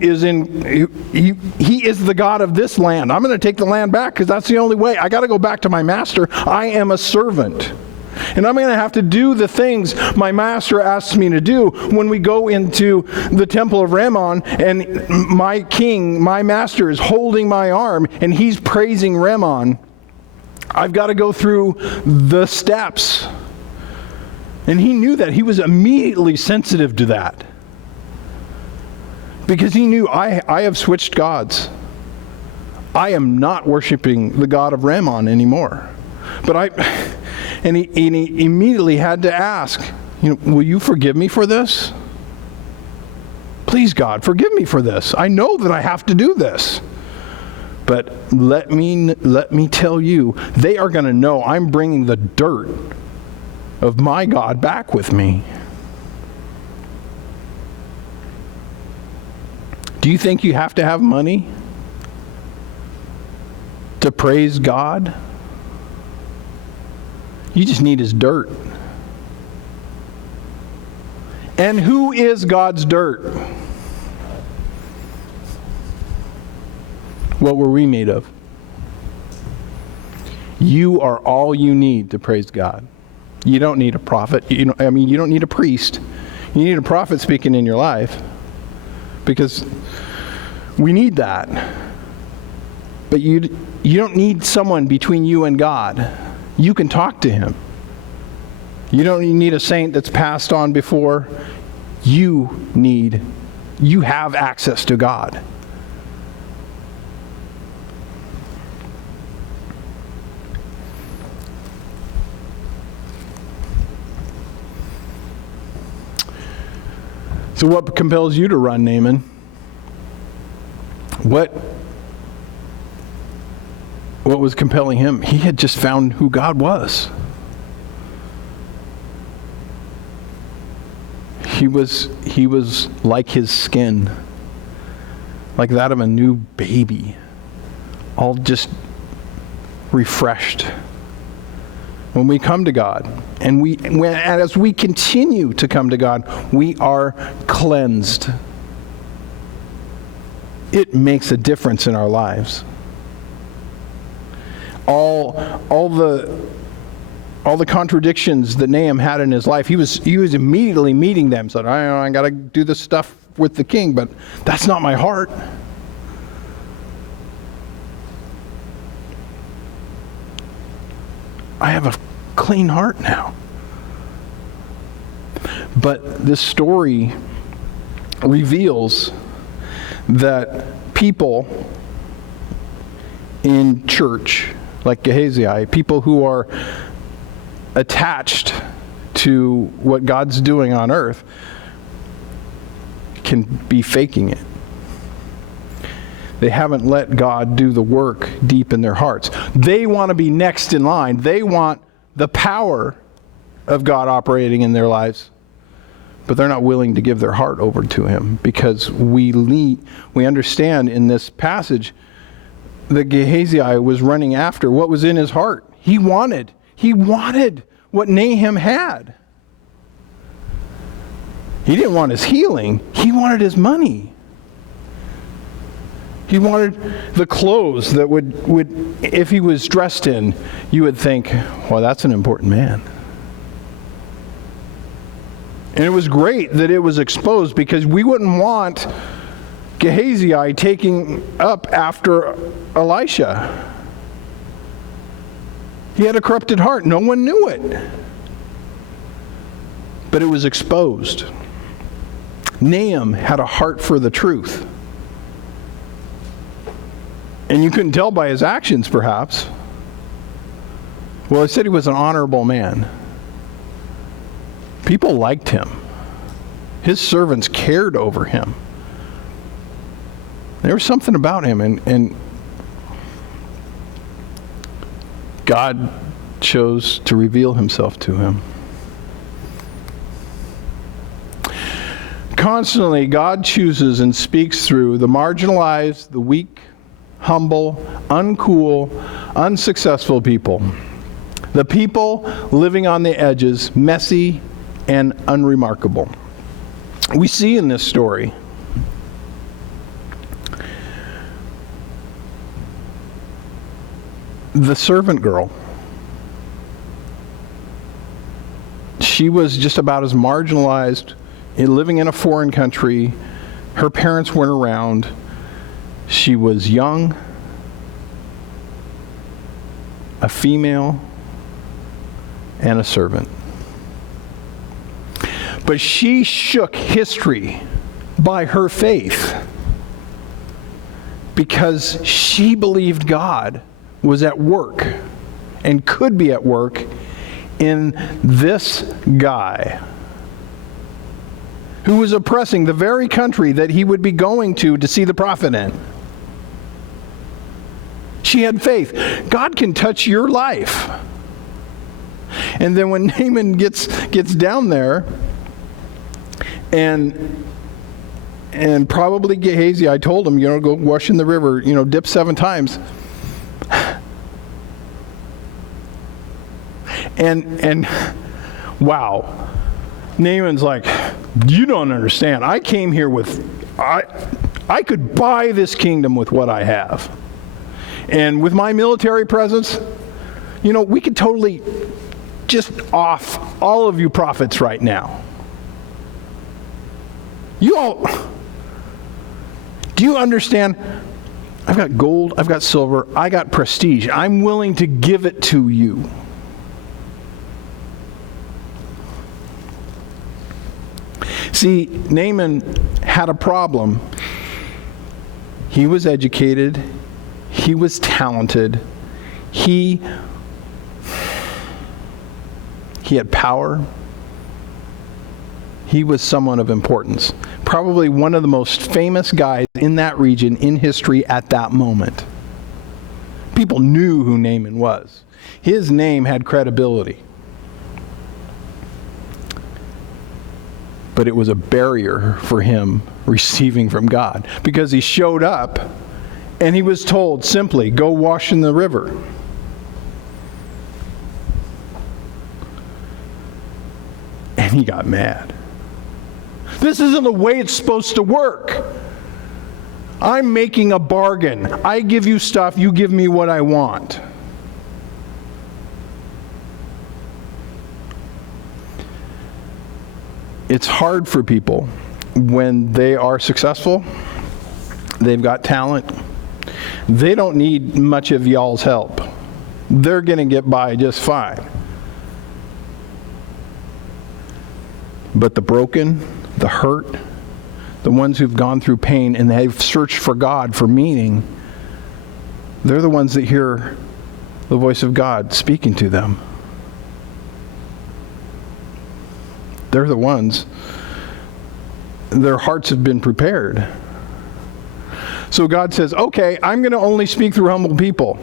is he is the God of this land. I'm going to take the land back because that's the only way. I got to go back to my master. I am a servant. And I'm going to have to do the things my master asks me to do. When we go into the temple of Rimmon and my king, my master, is holding my arm and he's praising Rimmon, I've got to go through the steps. And he knew that. He was immediately sensitive to that. Because he knew, I have switched gods. I am not worshiping the God of Rimmon anymore. And he immediately had to ask, will you forgive me for this? Please, God, forgive me for this. I know that I have to do this. But let me tell you, they are going to know I'm bringing the dirt of my God back with me. Do you think you have to have money to praise God? You just need his dirt. And who is God's dirt? What were we made of? You are all you need to praise God. You don't need a prophet. You don't need a priest. You need a prophet speaking in your life. Because we need that. But you don't need someone between you and God. You can talk to him. You don't need a saint that's passed on before. You have access to God. So what compels you to run, Naaman? What was compelling him? He had just found who God was. He was like his skin, like that of a new baby, all just refreshed. When we come to God, and as we continue to come to God, we are cleansed. It makes a difference in our lives. All the contradictions that Nahum had in his life, he was immediately meeting them. Said, I got to do this stuff with the king, but that's not my heart. I have a clean heart now. But this story reveals that people in church, like Gehazi, people who are attached to what God's doing on earth, can be faking it. They haven't let God do the work deep in their hearts. They want to be next in line. They want the power of God operating in their lives, but they're not willing to give their heart over to Him, because we understand in this passage that Gehazi was running after what was in his heart. He wanted what Nahum had. He didn't want his healing. He wanted his money. He wanted the clothes that would, if he was dressed in, you would think, well, that's an important man. And it was great that it was exposed, because we wouldn't want Gehazi taking up after Elisha. He had a corrupted heart. No one knew it. But it was exposed. Nahum had a heart for the truth. And you couldn't tell by his actions, perhaps. Well, he said he was an honorable man. People liked him. His servants cared over him. There was something about him, and God chose to reveal Himself to him. Constantly, God chooses and speaks through the marginalized, the weak, humble, uncool, unsuccessful people. The people living on the edges, messy and unremarkable. We see in this story the servant girl. She was just about as marginalized, living in a foreign country. Her parents weren't around. She was young, a female, and a servant. But she shook history by her faith, because she believed God was at work and could be at work in this guy who was oppressing the very country that he would be going to see the prophet in. She had faith. God can touch your life. And then when Naaman gets down there, and probably Gehazi, I told him, go wash in the river, dip 7 times. And wow, Naaman's like, you don't understand. I came here I could buy this kingdom with what I have. And with my military presence, we could totally just off all of you prophets right now. Do you understand? I've got gold, I've got silver, I got prestige. I'm willing to give it to you. See, Naaman had a problem. He was educated. He was talented. He had power. He was someone of importance. Probably one of the most famous guys in that region in history at that moment. People knew who Naaman was. His name had credibility. But it was a barrier for him receiving from God, because he showed up and he was told simply, go wash in the river. And he got mad. This isn't the way it's supposed to work. I'm making a bargain. I give you stuff, you give me what I want. It's hard for people when they are successful, they've got talent, they don't need much of y'all's help. They're going to get by just fine. But the broken, the hurt, the ones who've gone through pain and they've searched for God, for meaning, they're the ones that hear the voice of God speaking to them. They're the ones, their hearts have been prepared. So God says, okay, I'm going to only speak through humble people.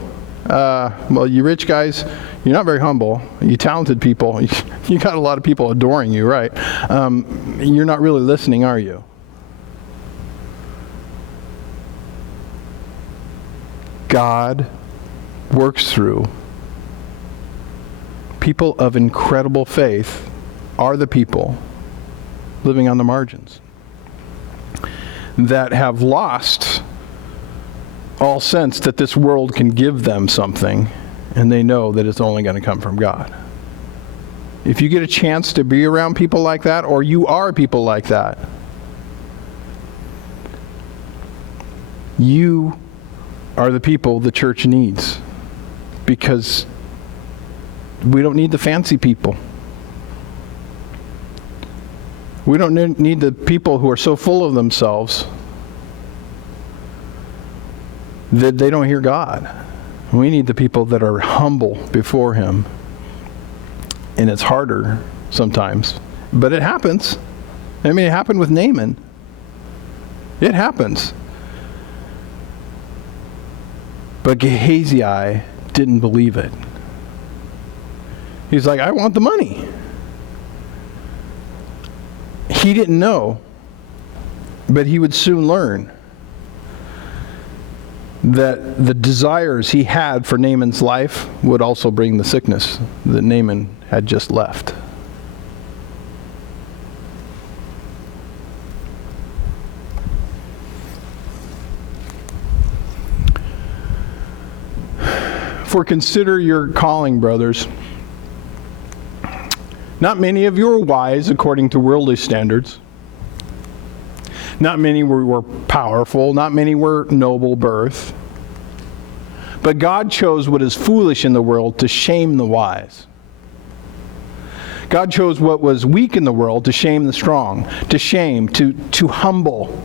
Well, you rich guys, you're not very humble. You talented people, you got a lot of people adoring you, right? You're not really listening, are you? God works through people of incredible faith are the people living on the margins that have lost all sense that this world can give them something, and they know that it's only going to come from God. If you get a chance to be around people like that, or you are people like that, you are the people the church needs, because we don't need the fancy people. We don't need the people who are so full of themselves that they don't hear God. We need the people that are humble before Him. And it's harder sometimes, but it happens. I mean, it happened with Naaman. It happens. But Gehazi didn't believe it. He's like, I want the money. He didn't know, but he would soon learn that the desires he had for Naaman's life would also bring the sickness that Naaman had just left. For consider your calling, brothers. Not many of you are wise according to worldly standards. Not many were powerful. Not many were noble birth. But God chose what is foolish in the world to shame the wise. God chose what was weak in the world to shame the strong, to humble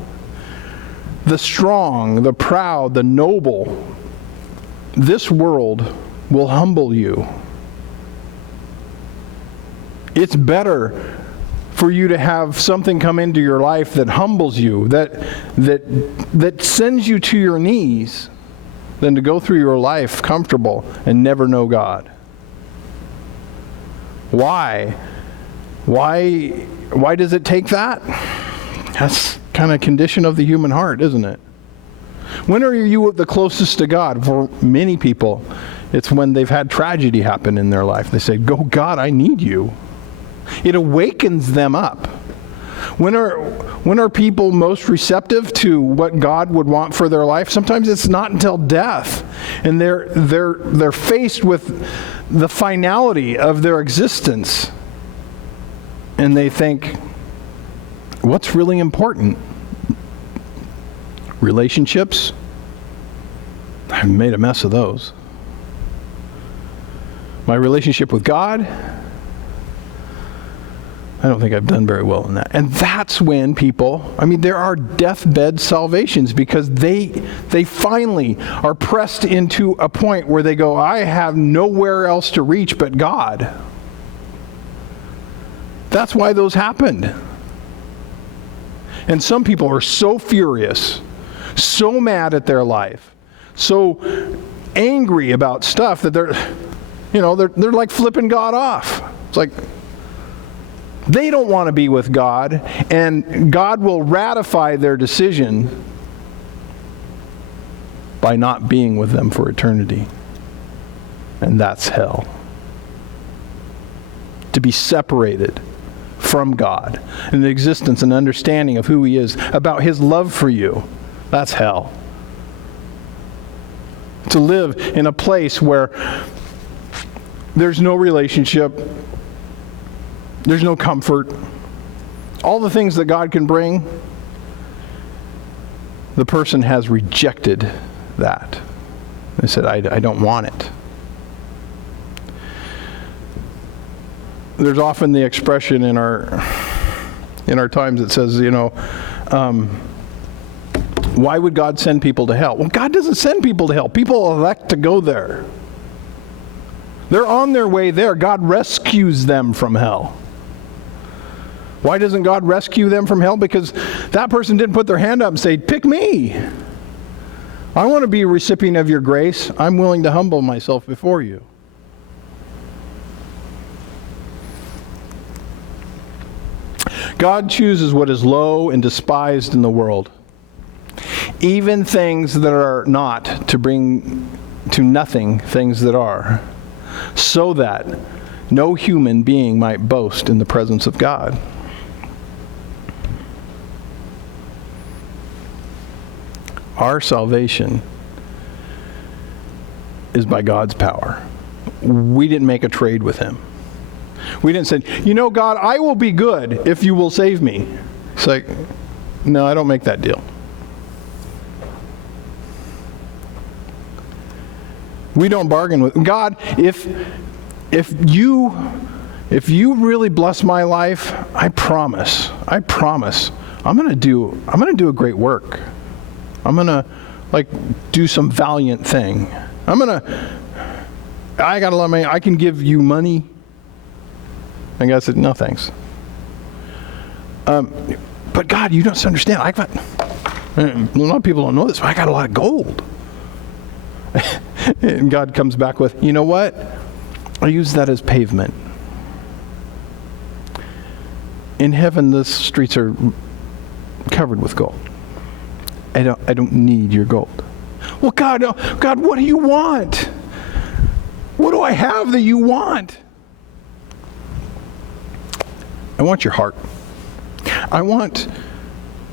the strong, the proud, the noble. This world will humble you. It's better for you to have something come into your life that humbles you, that sends you to your knees, than to go through your life comfortable and never know God. Why? Why does it take that? That's kind of a condition of the human heart, isn't it? When are you the closest to God? For many people, it's when they've had tragedy happen in their life. They say, "Go, God, I need you." It awakens them up. When are people most receptive to what God would want for their life? Sometimes it's not until death, and they're faced with the finality of their existence, and they think, what's really important? Relationships? I've made a mess of those. My relationship with God? I don't think I've done very well in that. And that's when people, there are deathbed salvations, because they finally are pressed into a point where they go, I have nowhere else to reach but God. That's why those happened. And some people are so furious, so mad at their life, so angry about stuff that they're like flipping God off. It's like, they don't want to be with God, and God will ratify their decision by not being with them for eternity. And that's hell. To be separated from God, and the existence and understanding of who He is, about His love for you, that's hell. To live in a place where there's no relationship, there's no comfort. All the things that God can bring, the person has rejected that. They said, I don't want it. There's often the expression in our In our times it says, why would God send people to hell? Well, God doesn't send people to hell. People elect to go there. They're on their way there. God rescues them from hell. Why doesn't God rescue them from hell? Because that person didn't put their hand up and say, pick me. I want to be a recipient of your grace. I'm willing to humble myself before you. God chooses what is low and despised in the world, even things that are not, to bring to nothing things that are, so that no human being might boast in the presence of God. Our salvation is by God's power. We didn't make a trade with him. We didn't say, God, I will be good if you will save me. It's like, no, I don't make that deal. We don't bargain with God. If you really bless my life, I promise, I'm going to do a great work. I'm going to do some valiant thing. I got a lot of money. I can give you money. And God said, no, thanks. But God, you don't understand. A lot of people don't know this, but I got a lot of gold. And God comes back with, you know what? I use that as pavement. In heaven, the streets are covered with gold. I don't need your gold. Well, God, what do you want? What do I have that you want? I want your heart. I want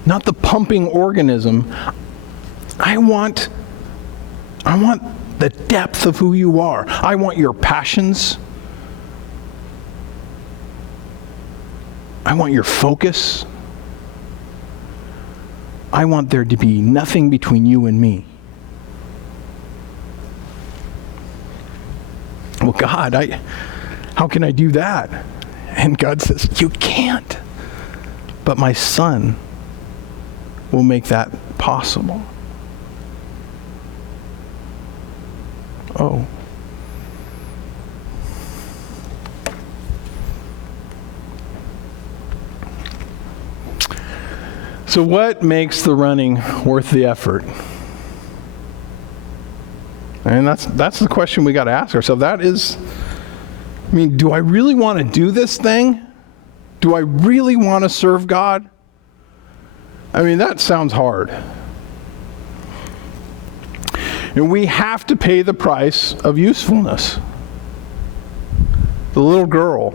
not the pumping organism. I want the depth of who you are. I want your passions. I want your focus. I want there to be nothing between you and me. Well, God, how can I do that? And God says, you can't. But my Son will make that possible. Oh. So what makes the running worth the effort? And that's the question we got to ask ourselves. That is, do I really want to do this thing? Do I really want to serve God? That sounds hard. And we have to pay the price of usefulness. The little girl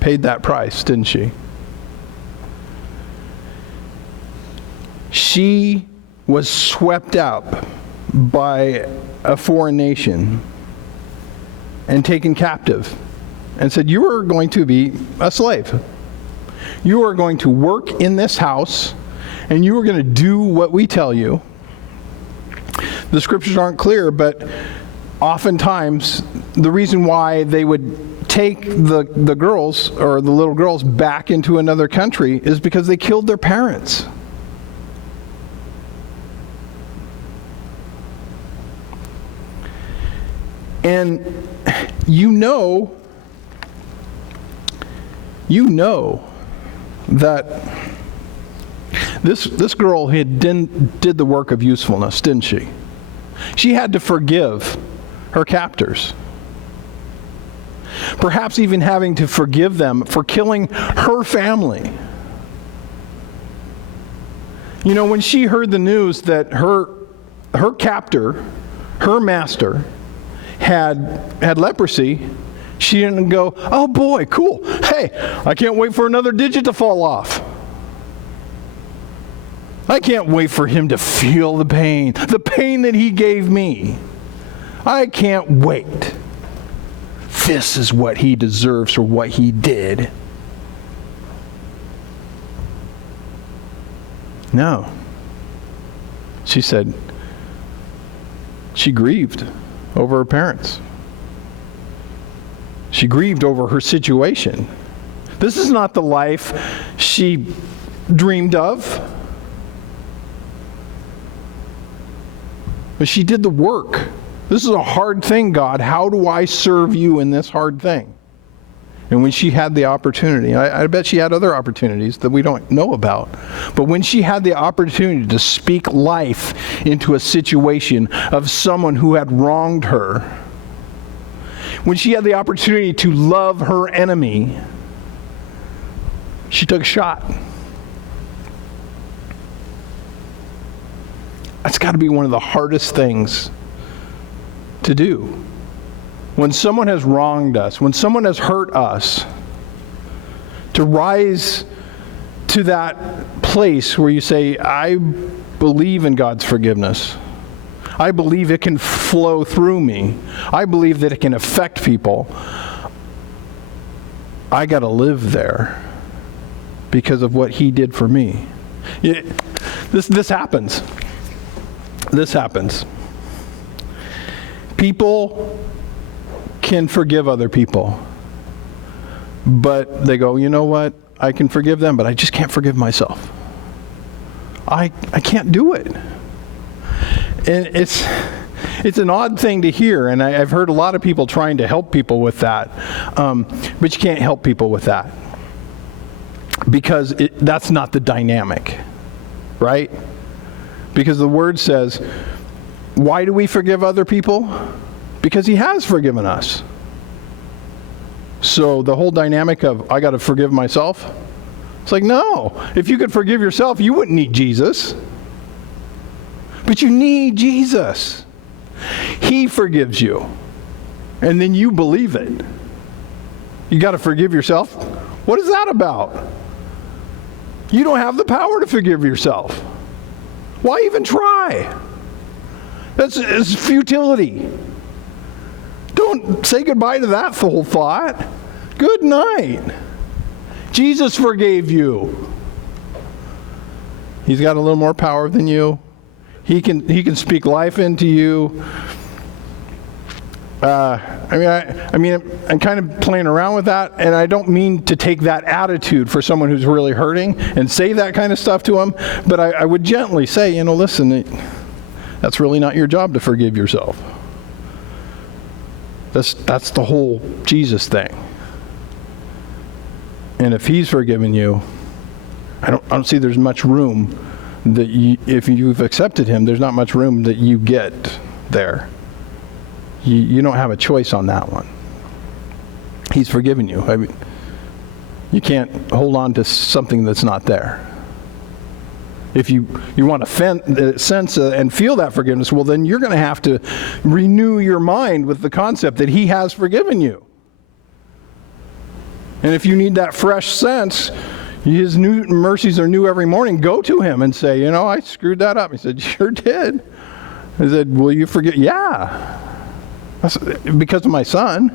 paid that price, didn't she? She was swept up by a foreign nation and taken captive and said, you are going to be a slave. You are going to work in this house and you are going to do what we tell you. The scriptures aren't clear, but oftentimes the reason why they would take the girls or the little girls back into another country is because they killed their parents. And you know that this girl did the work of usefulness, didn't she? She had to forgive her captors. Perhaps even having to forgive them for killing her family. When she heard the news that her captor, her master, had leprosy, she didn't go, oh boy, cool. Hey, I can't wait for another digit to fall off. I can't wait for him to feel the pain that he gave me. I can't wait. This is what he deserves for what he did. No. She said, she grieved over her parents. She grieved over her situation. This is not the life she dreamed of. But she did the work. This is a hard thing, God. How do I serve you in this hard thing? And when she had the opportunity, I bet she had other opportunities that we don't know about. But when she had the opportunity to speak life into a situation of someone who had wronged her, when she had the opportunity to love her enemy, she took a shot. That's got to be one of the hardest things to do. When someone has wronged us, when someone has hurt us, to rise to that place where you say, I believe in God's forgiveness. I believe it can flow through me. I believe that it can affect people. I got to live there because of what he did for me. This happens. This happens. People can forgive other people, but they go, you know what? I can forgive them, but I just can't forgive myself. I can't do it. And it's an odd thing to hear, and I've heard a lot of people trying to help people with that, but you can't help people with that because that's not the dynamic, right? Because the Word says, why do we forgive other people? Because he has forgiven us. So the whole dynamic of, I got to forgive myself, it's like, no. If you could forgive yourself, you wouldn't need Jesus. But you need Jesus. He forgives you. And then you believe it. You got to forgive yourself? What is that about? You don't have the power to forgive yourself. Why even try? It's futility. Don't say goodbye to that whole thought. Good night. Jesus forgave you. He's got a little more power than you. He can speak life into you. I'm kind of playing around with that, and I don't mean to take that attitude for someone who's really hurting and say that kind of stuff to them, but I would gently say, listen, that's really not your job to forgive yourself. That's the whole Jesus thing. And if he's forgiven you, I don't see there's much room that if you've accepted him, there's not much room that you get there. You don't have a choice on that one. He's forgiven you. I mean, you can't hold on to something that's not there. If you want to sense and feel that forgiveness, well, then you're going to have to renew your mind with the concept that he has forgiven you. And if you need that fresh sense, his new mercies are new every morning, go to him and say, I screwed that up. He said, sure did. I said, will you forget? Yeah. That's because of my son.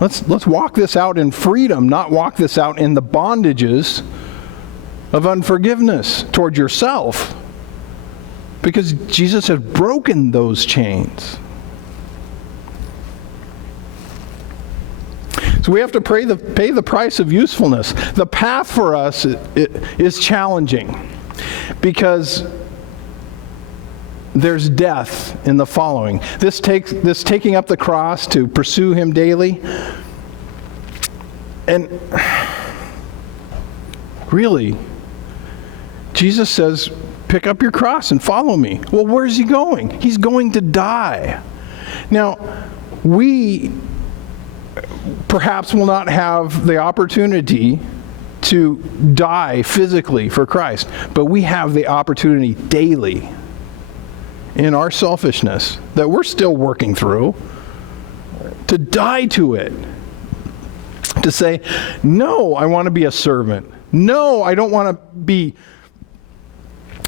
Let's walk this out in freedom, not walk this out in the bondages of unforgiveness toward yourself, because Jesus has broken those chains. So we have to pay the price of usefulness. The path for us is challenging because there's death in the following. This taking up the cross to pursue him daily. And really, Jesus says, pick up your cross and follow me. Well, where's he going? He's going to die. Now, we perhaps will not have the opportunity to die physically for Christ, but we have the opportunity daily in our selfishness that we're still working through to die to it. To say, no, I want to be a servant. No, I don't want to be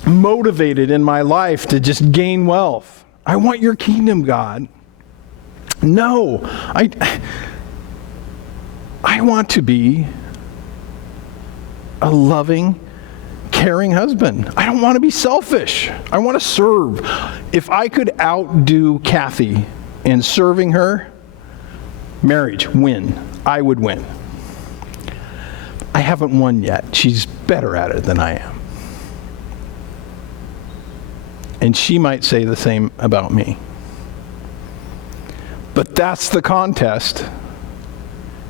motivated in my life to just gain wealth. I want your kingdom, God. No, I want to be a loving, caring husband. I don't want to be selfish. I want to serve. If I could outdo Kathy in serving her, marriage, win. I would win. I haven't won yet. She's better at it than I am. And she might say the same about me. But that's the contest.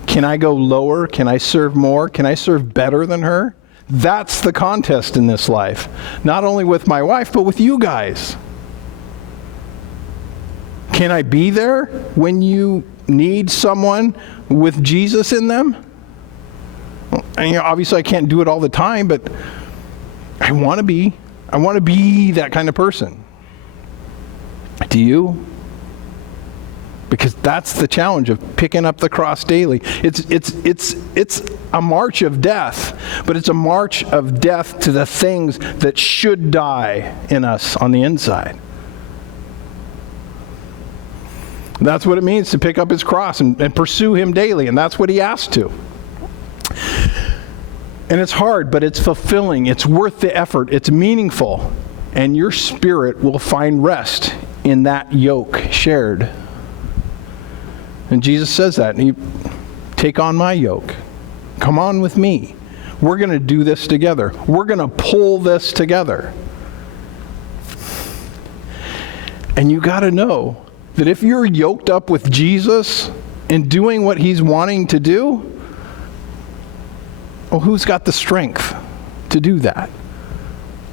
Can I go lower? Can I serve more? Can I serve better than her? That's the contest in this life. Not only with my wife, but with you guys. Can I be there when you need someone with Jesus in them? And, obviously I can't do it all the time, but I want to be. I want to be that kind of person. Do you? Because that's the challenge of picking up the cross daily. It's a march of death, but it's a march of death to the things that should die in us on the inside. That's what it means to pick up his cross and pursue him daily, and that's what he asked to. And it's hard, but it's fulfilling. It's worth the effort. It's meaningful. And your spirit will find rest in that yoke shared. And Jesus says that. And take on my yoke. Come on with me. We're going to do this together. We're going to pull this together. And you got to know that if you're yoked up with Jesus and doing what he's wanting to do, well, who's got the strength to do that?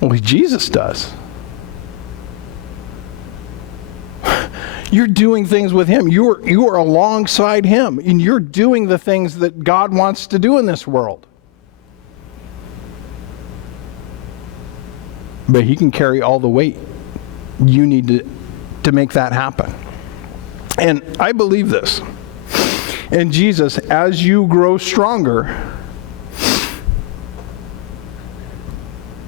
Well, Jesus does. You're doing things with him. You are alongside him, and you're doing the things that God wants to do in this world. But he can carry all the weight you need to make that happen. And I believe this. And Jesus, as you grow stronger,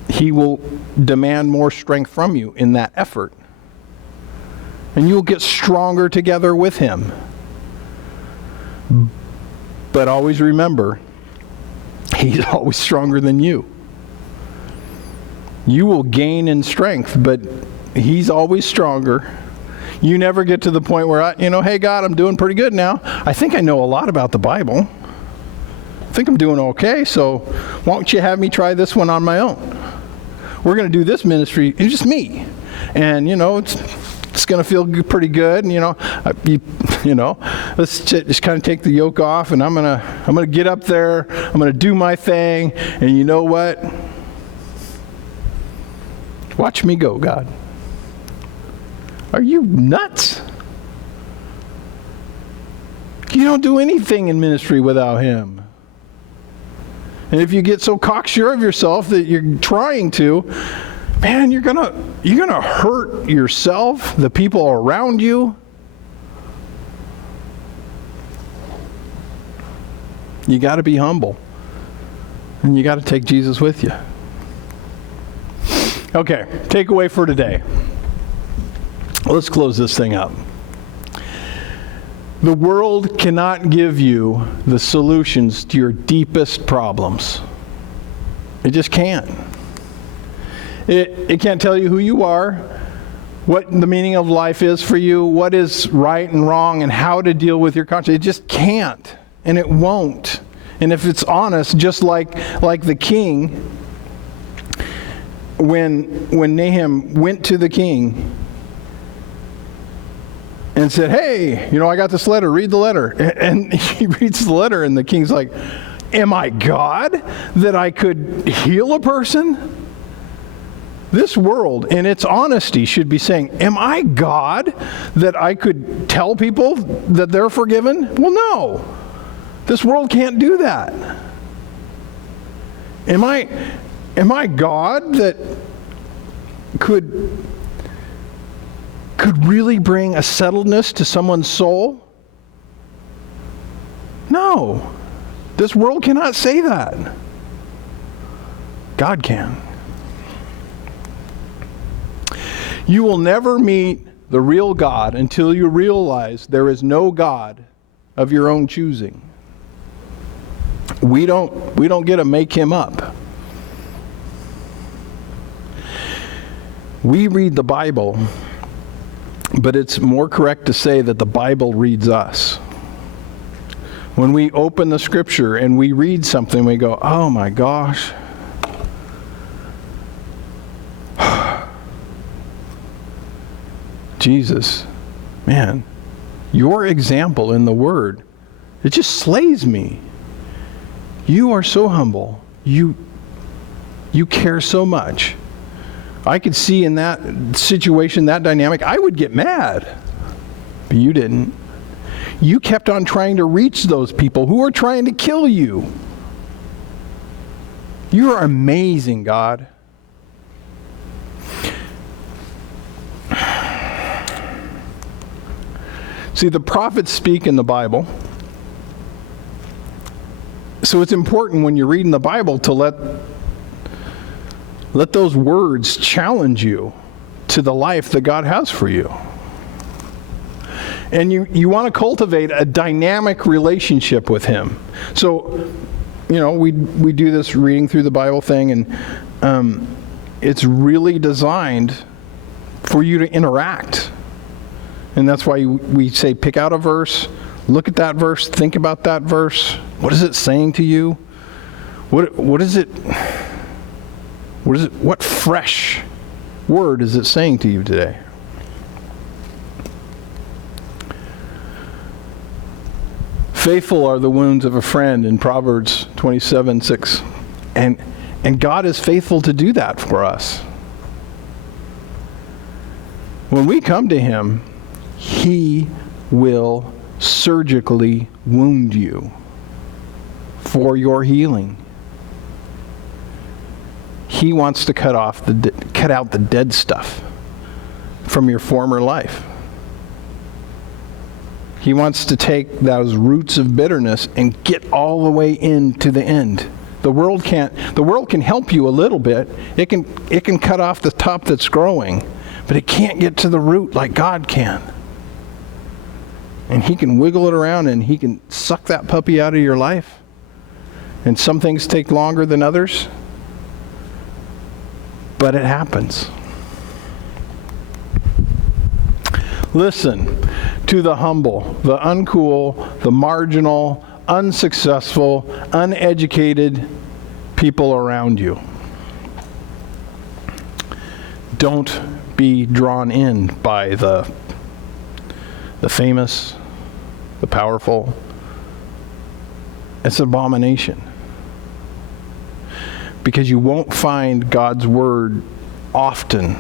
he will demand more strength from you in that effort. And you'll get stronger together with him. But always remember, he's always stronger than you. You will gain in strength, but he's always stronger. You never get to the point where, hey, God, I'm doing pretty good now. I think I know a lot about the Bible. I think I'm doing okay, so why don't you have me try this one on my own? We're going to do this ministry, it's just me. And, it's going to feel pretty good. And, let's just kind of take the yoke off, and I'm going to get up there. I'm going to do my thing. And you know what? Watch me go, God. Are you nuts? You don't do anything in ministry without him. And if you get so cocksure of yourself that you're trying to, man, you're gonna hurt yourself, the people around you. You got to be humble, and you got to take Jesus with you. Okay, takeaway for today. Let's close this thing up. The world cannot give you the solutions to your deepest problems. It just can't. It can't tell you who you are, what the meaning of life is for you, what is right and wrong, and how to deal with your conscience. It just can't, and it won't. And if it's honest, just like the king, when Nahum went to the king and said, hey, I got this letter, read the letter. And he reads the letter, and the king's like, am I God that I could heal a person? This world, in its honesty, should be saying, am I God that I could tell people that they're forgiven? Well, no. This world can't do that. Am I God that could really bring a settledness to someone's soul? No. This world cannot say that. God can. You will never meet the real God until you realize there is no God of your own choosing. We don't get to make him up. We read the Bible, but it's more correct to say that the Bible reads us. When we open the scripture and we read something, we go, oh my gosh. Jesus, man, your example in the Word, it just slays me. You are so humble. You care so much. I could see in that situation, that dynamic, I would get mad. But you didn't. You kept on trying to reach those people who were trying to kill you. You are amazing, God. See, the prophets speak in the Bible. So it's important when you're reading the Bible to let those words challenge you to the life that God has for you. And you want to cultivate a dynamic relationship with Him. So, we do this reading through the Bible thing, and it's really designed for you to interact. And that's why we say pick out a verse, look at that verse, think about that verse. What is it saying to you? What fresh word is it saying to you today? Faithful are the wounds of a friend in Proverbs 27:6. And God is faithful to do that for us. When we come to Him, He will surgically wound you for your healing. He wants to cut out the dead stuff from your former life. He wants to take those roots of bitterness and get all the way into the end. The world can help you a little bit. It can cut off the top that's growing, but it can't get to the root like God can. And He can wiggle it around and He can suck that puppy out of your life. And some things take longer than others, but it happens. Listen to the humble, the uncool, the marginal, unsuccessful, uneducated people around you. Don't be drawn in by the famous, the powerful. It's an abomination. Because you won't find God's Word often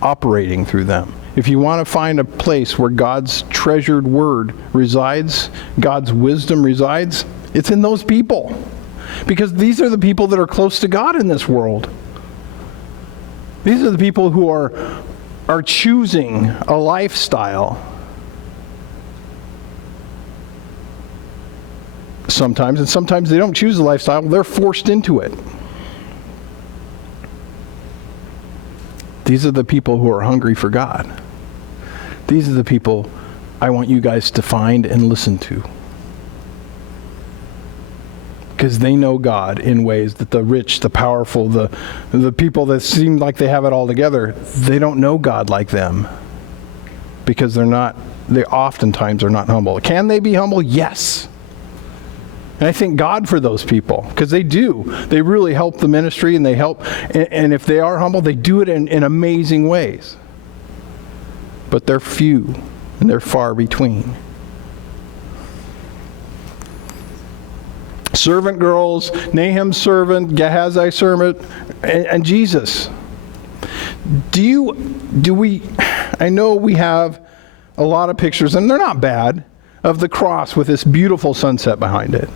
operating through them. If you want to find a place where God's treasured Word resides, God's wisdom resides, it's in those people. Because these are the people that are close to God in this world. These are the people who are choosing a lifestyle. Sometimes, and sometimes they don't choose a lifestyle, they're forced into it. These are the people who are hungry for God. These are the people I want you guys to find and listen to. Because they know God in ways that the rich, the powerful, the people that seem like they have it all together, they don't know God like them. Because they oftentimes are not humble. Can they be humble? Yes. And I thank God for those people, because they do. They really help the ministry, and they help. And if they are humble, they do it in amazing ways. But they're few, and they're far between. Servant girls, Nahum's servant, Gehazi's servant, and Jesus. I know we have a lot of pictures, and they're not bad, of the cross with this beautiful sunset behind it.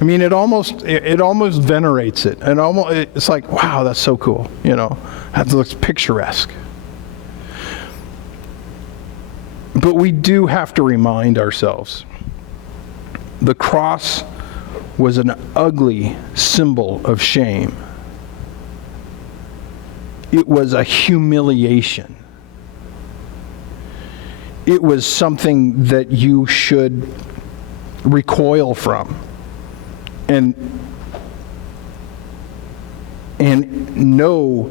I mean, it almost venerates it. And it's like, wow, that's so cool. That looks picturesque. But we do have to remind ourselves, the cross was an ugly symbol of shame. It was a humiliation. It was something that you should recoil from. And no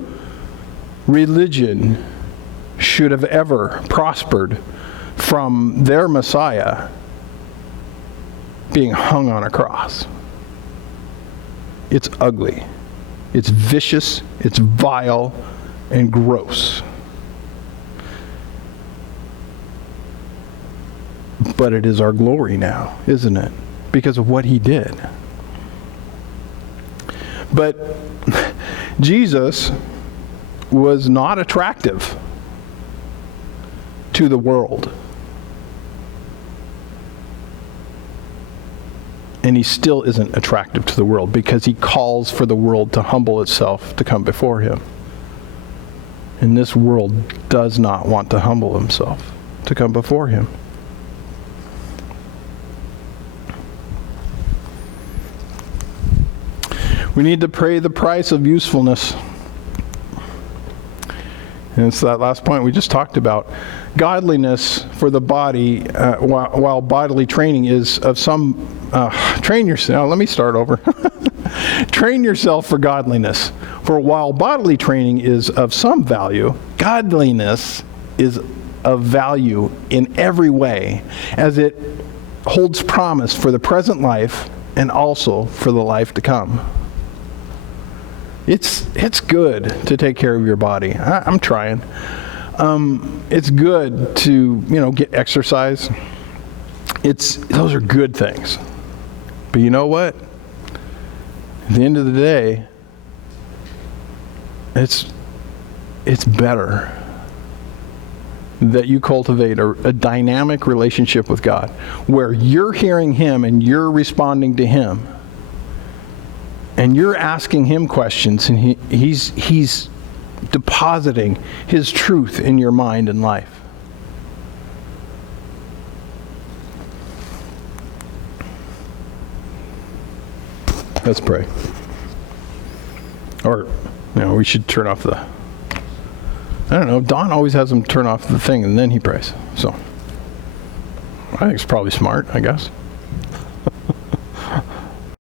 religion should have ever prospered from their Messiah being hung on a cross. It's ugly. It's vicious. It's vile and gross. But it is our glory now, isn't it? Because of what he did. But Jesus was not attractive to the world. And he still isn't attractive to the world because he calls for the world to humble itself to come before him. And this world does not want to humble himself to come before him. We need to pay the price of usefulness. And it's that last point we just talked about. Godliness for the body, while bodily training is of some... train yourself. Let me start over. Train yourself for godliness. For while bodily training is of some value, godliness is of value in every way, as it holds promise for the present life and also for the life to come. It's good to take care of your body. I'm trying. It's good to, get exercise. Those are good things. But you know what? At the end of the day, it's better that you cultivate a dynamic relationship with God where you're hearing him and you're responding to him. And you're asking him questions, and he's depositing his truth in your mind and life. Let's pray. Or, we should turn off I don't know, Don always has him turn off the thing and then he prays. So, I think it's probably smart, I guess.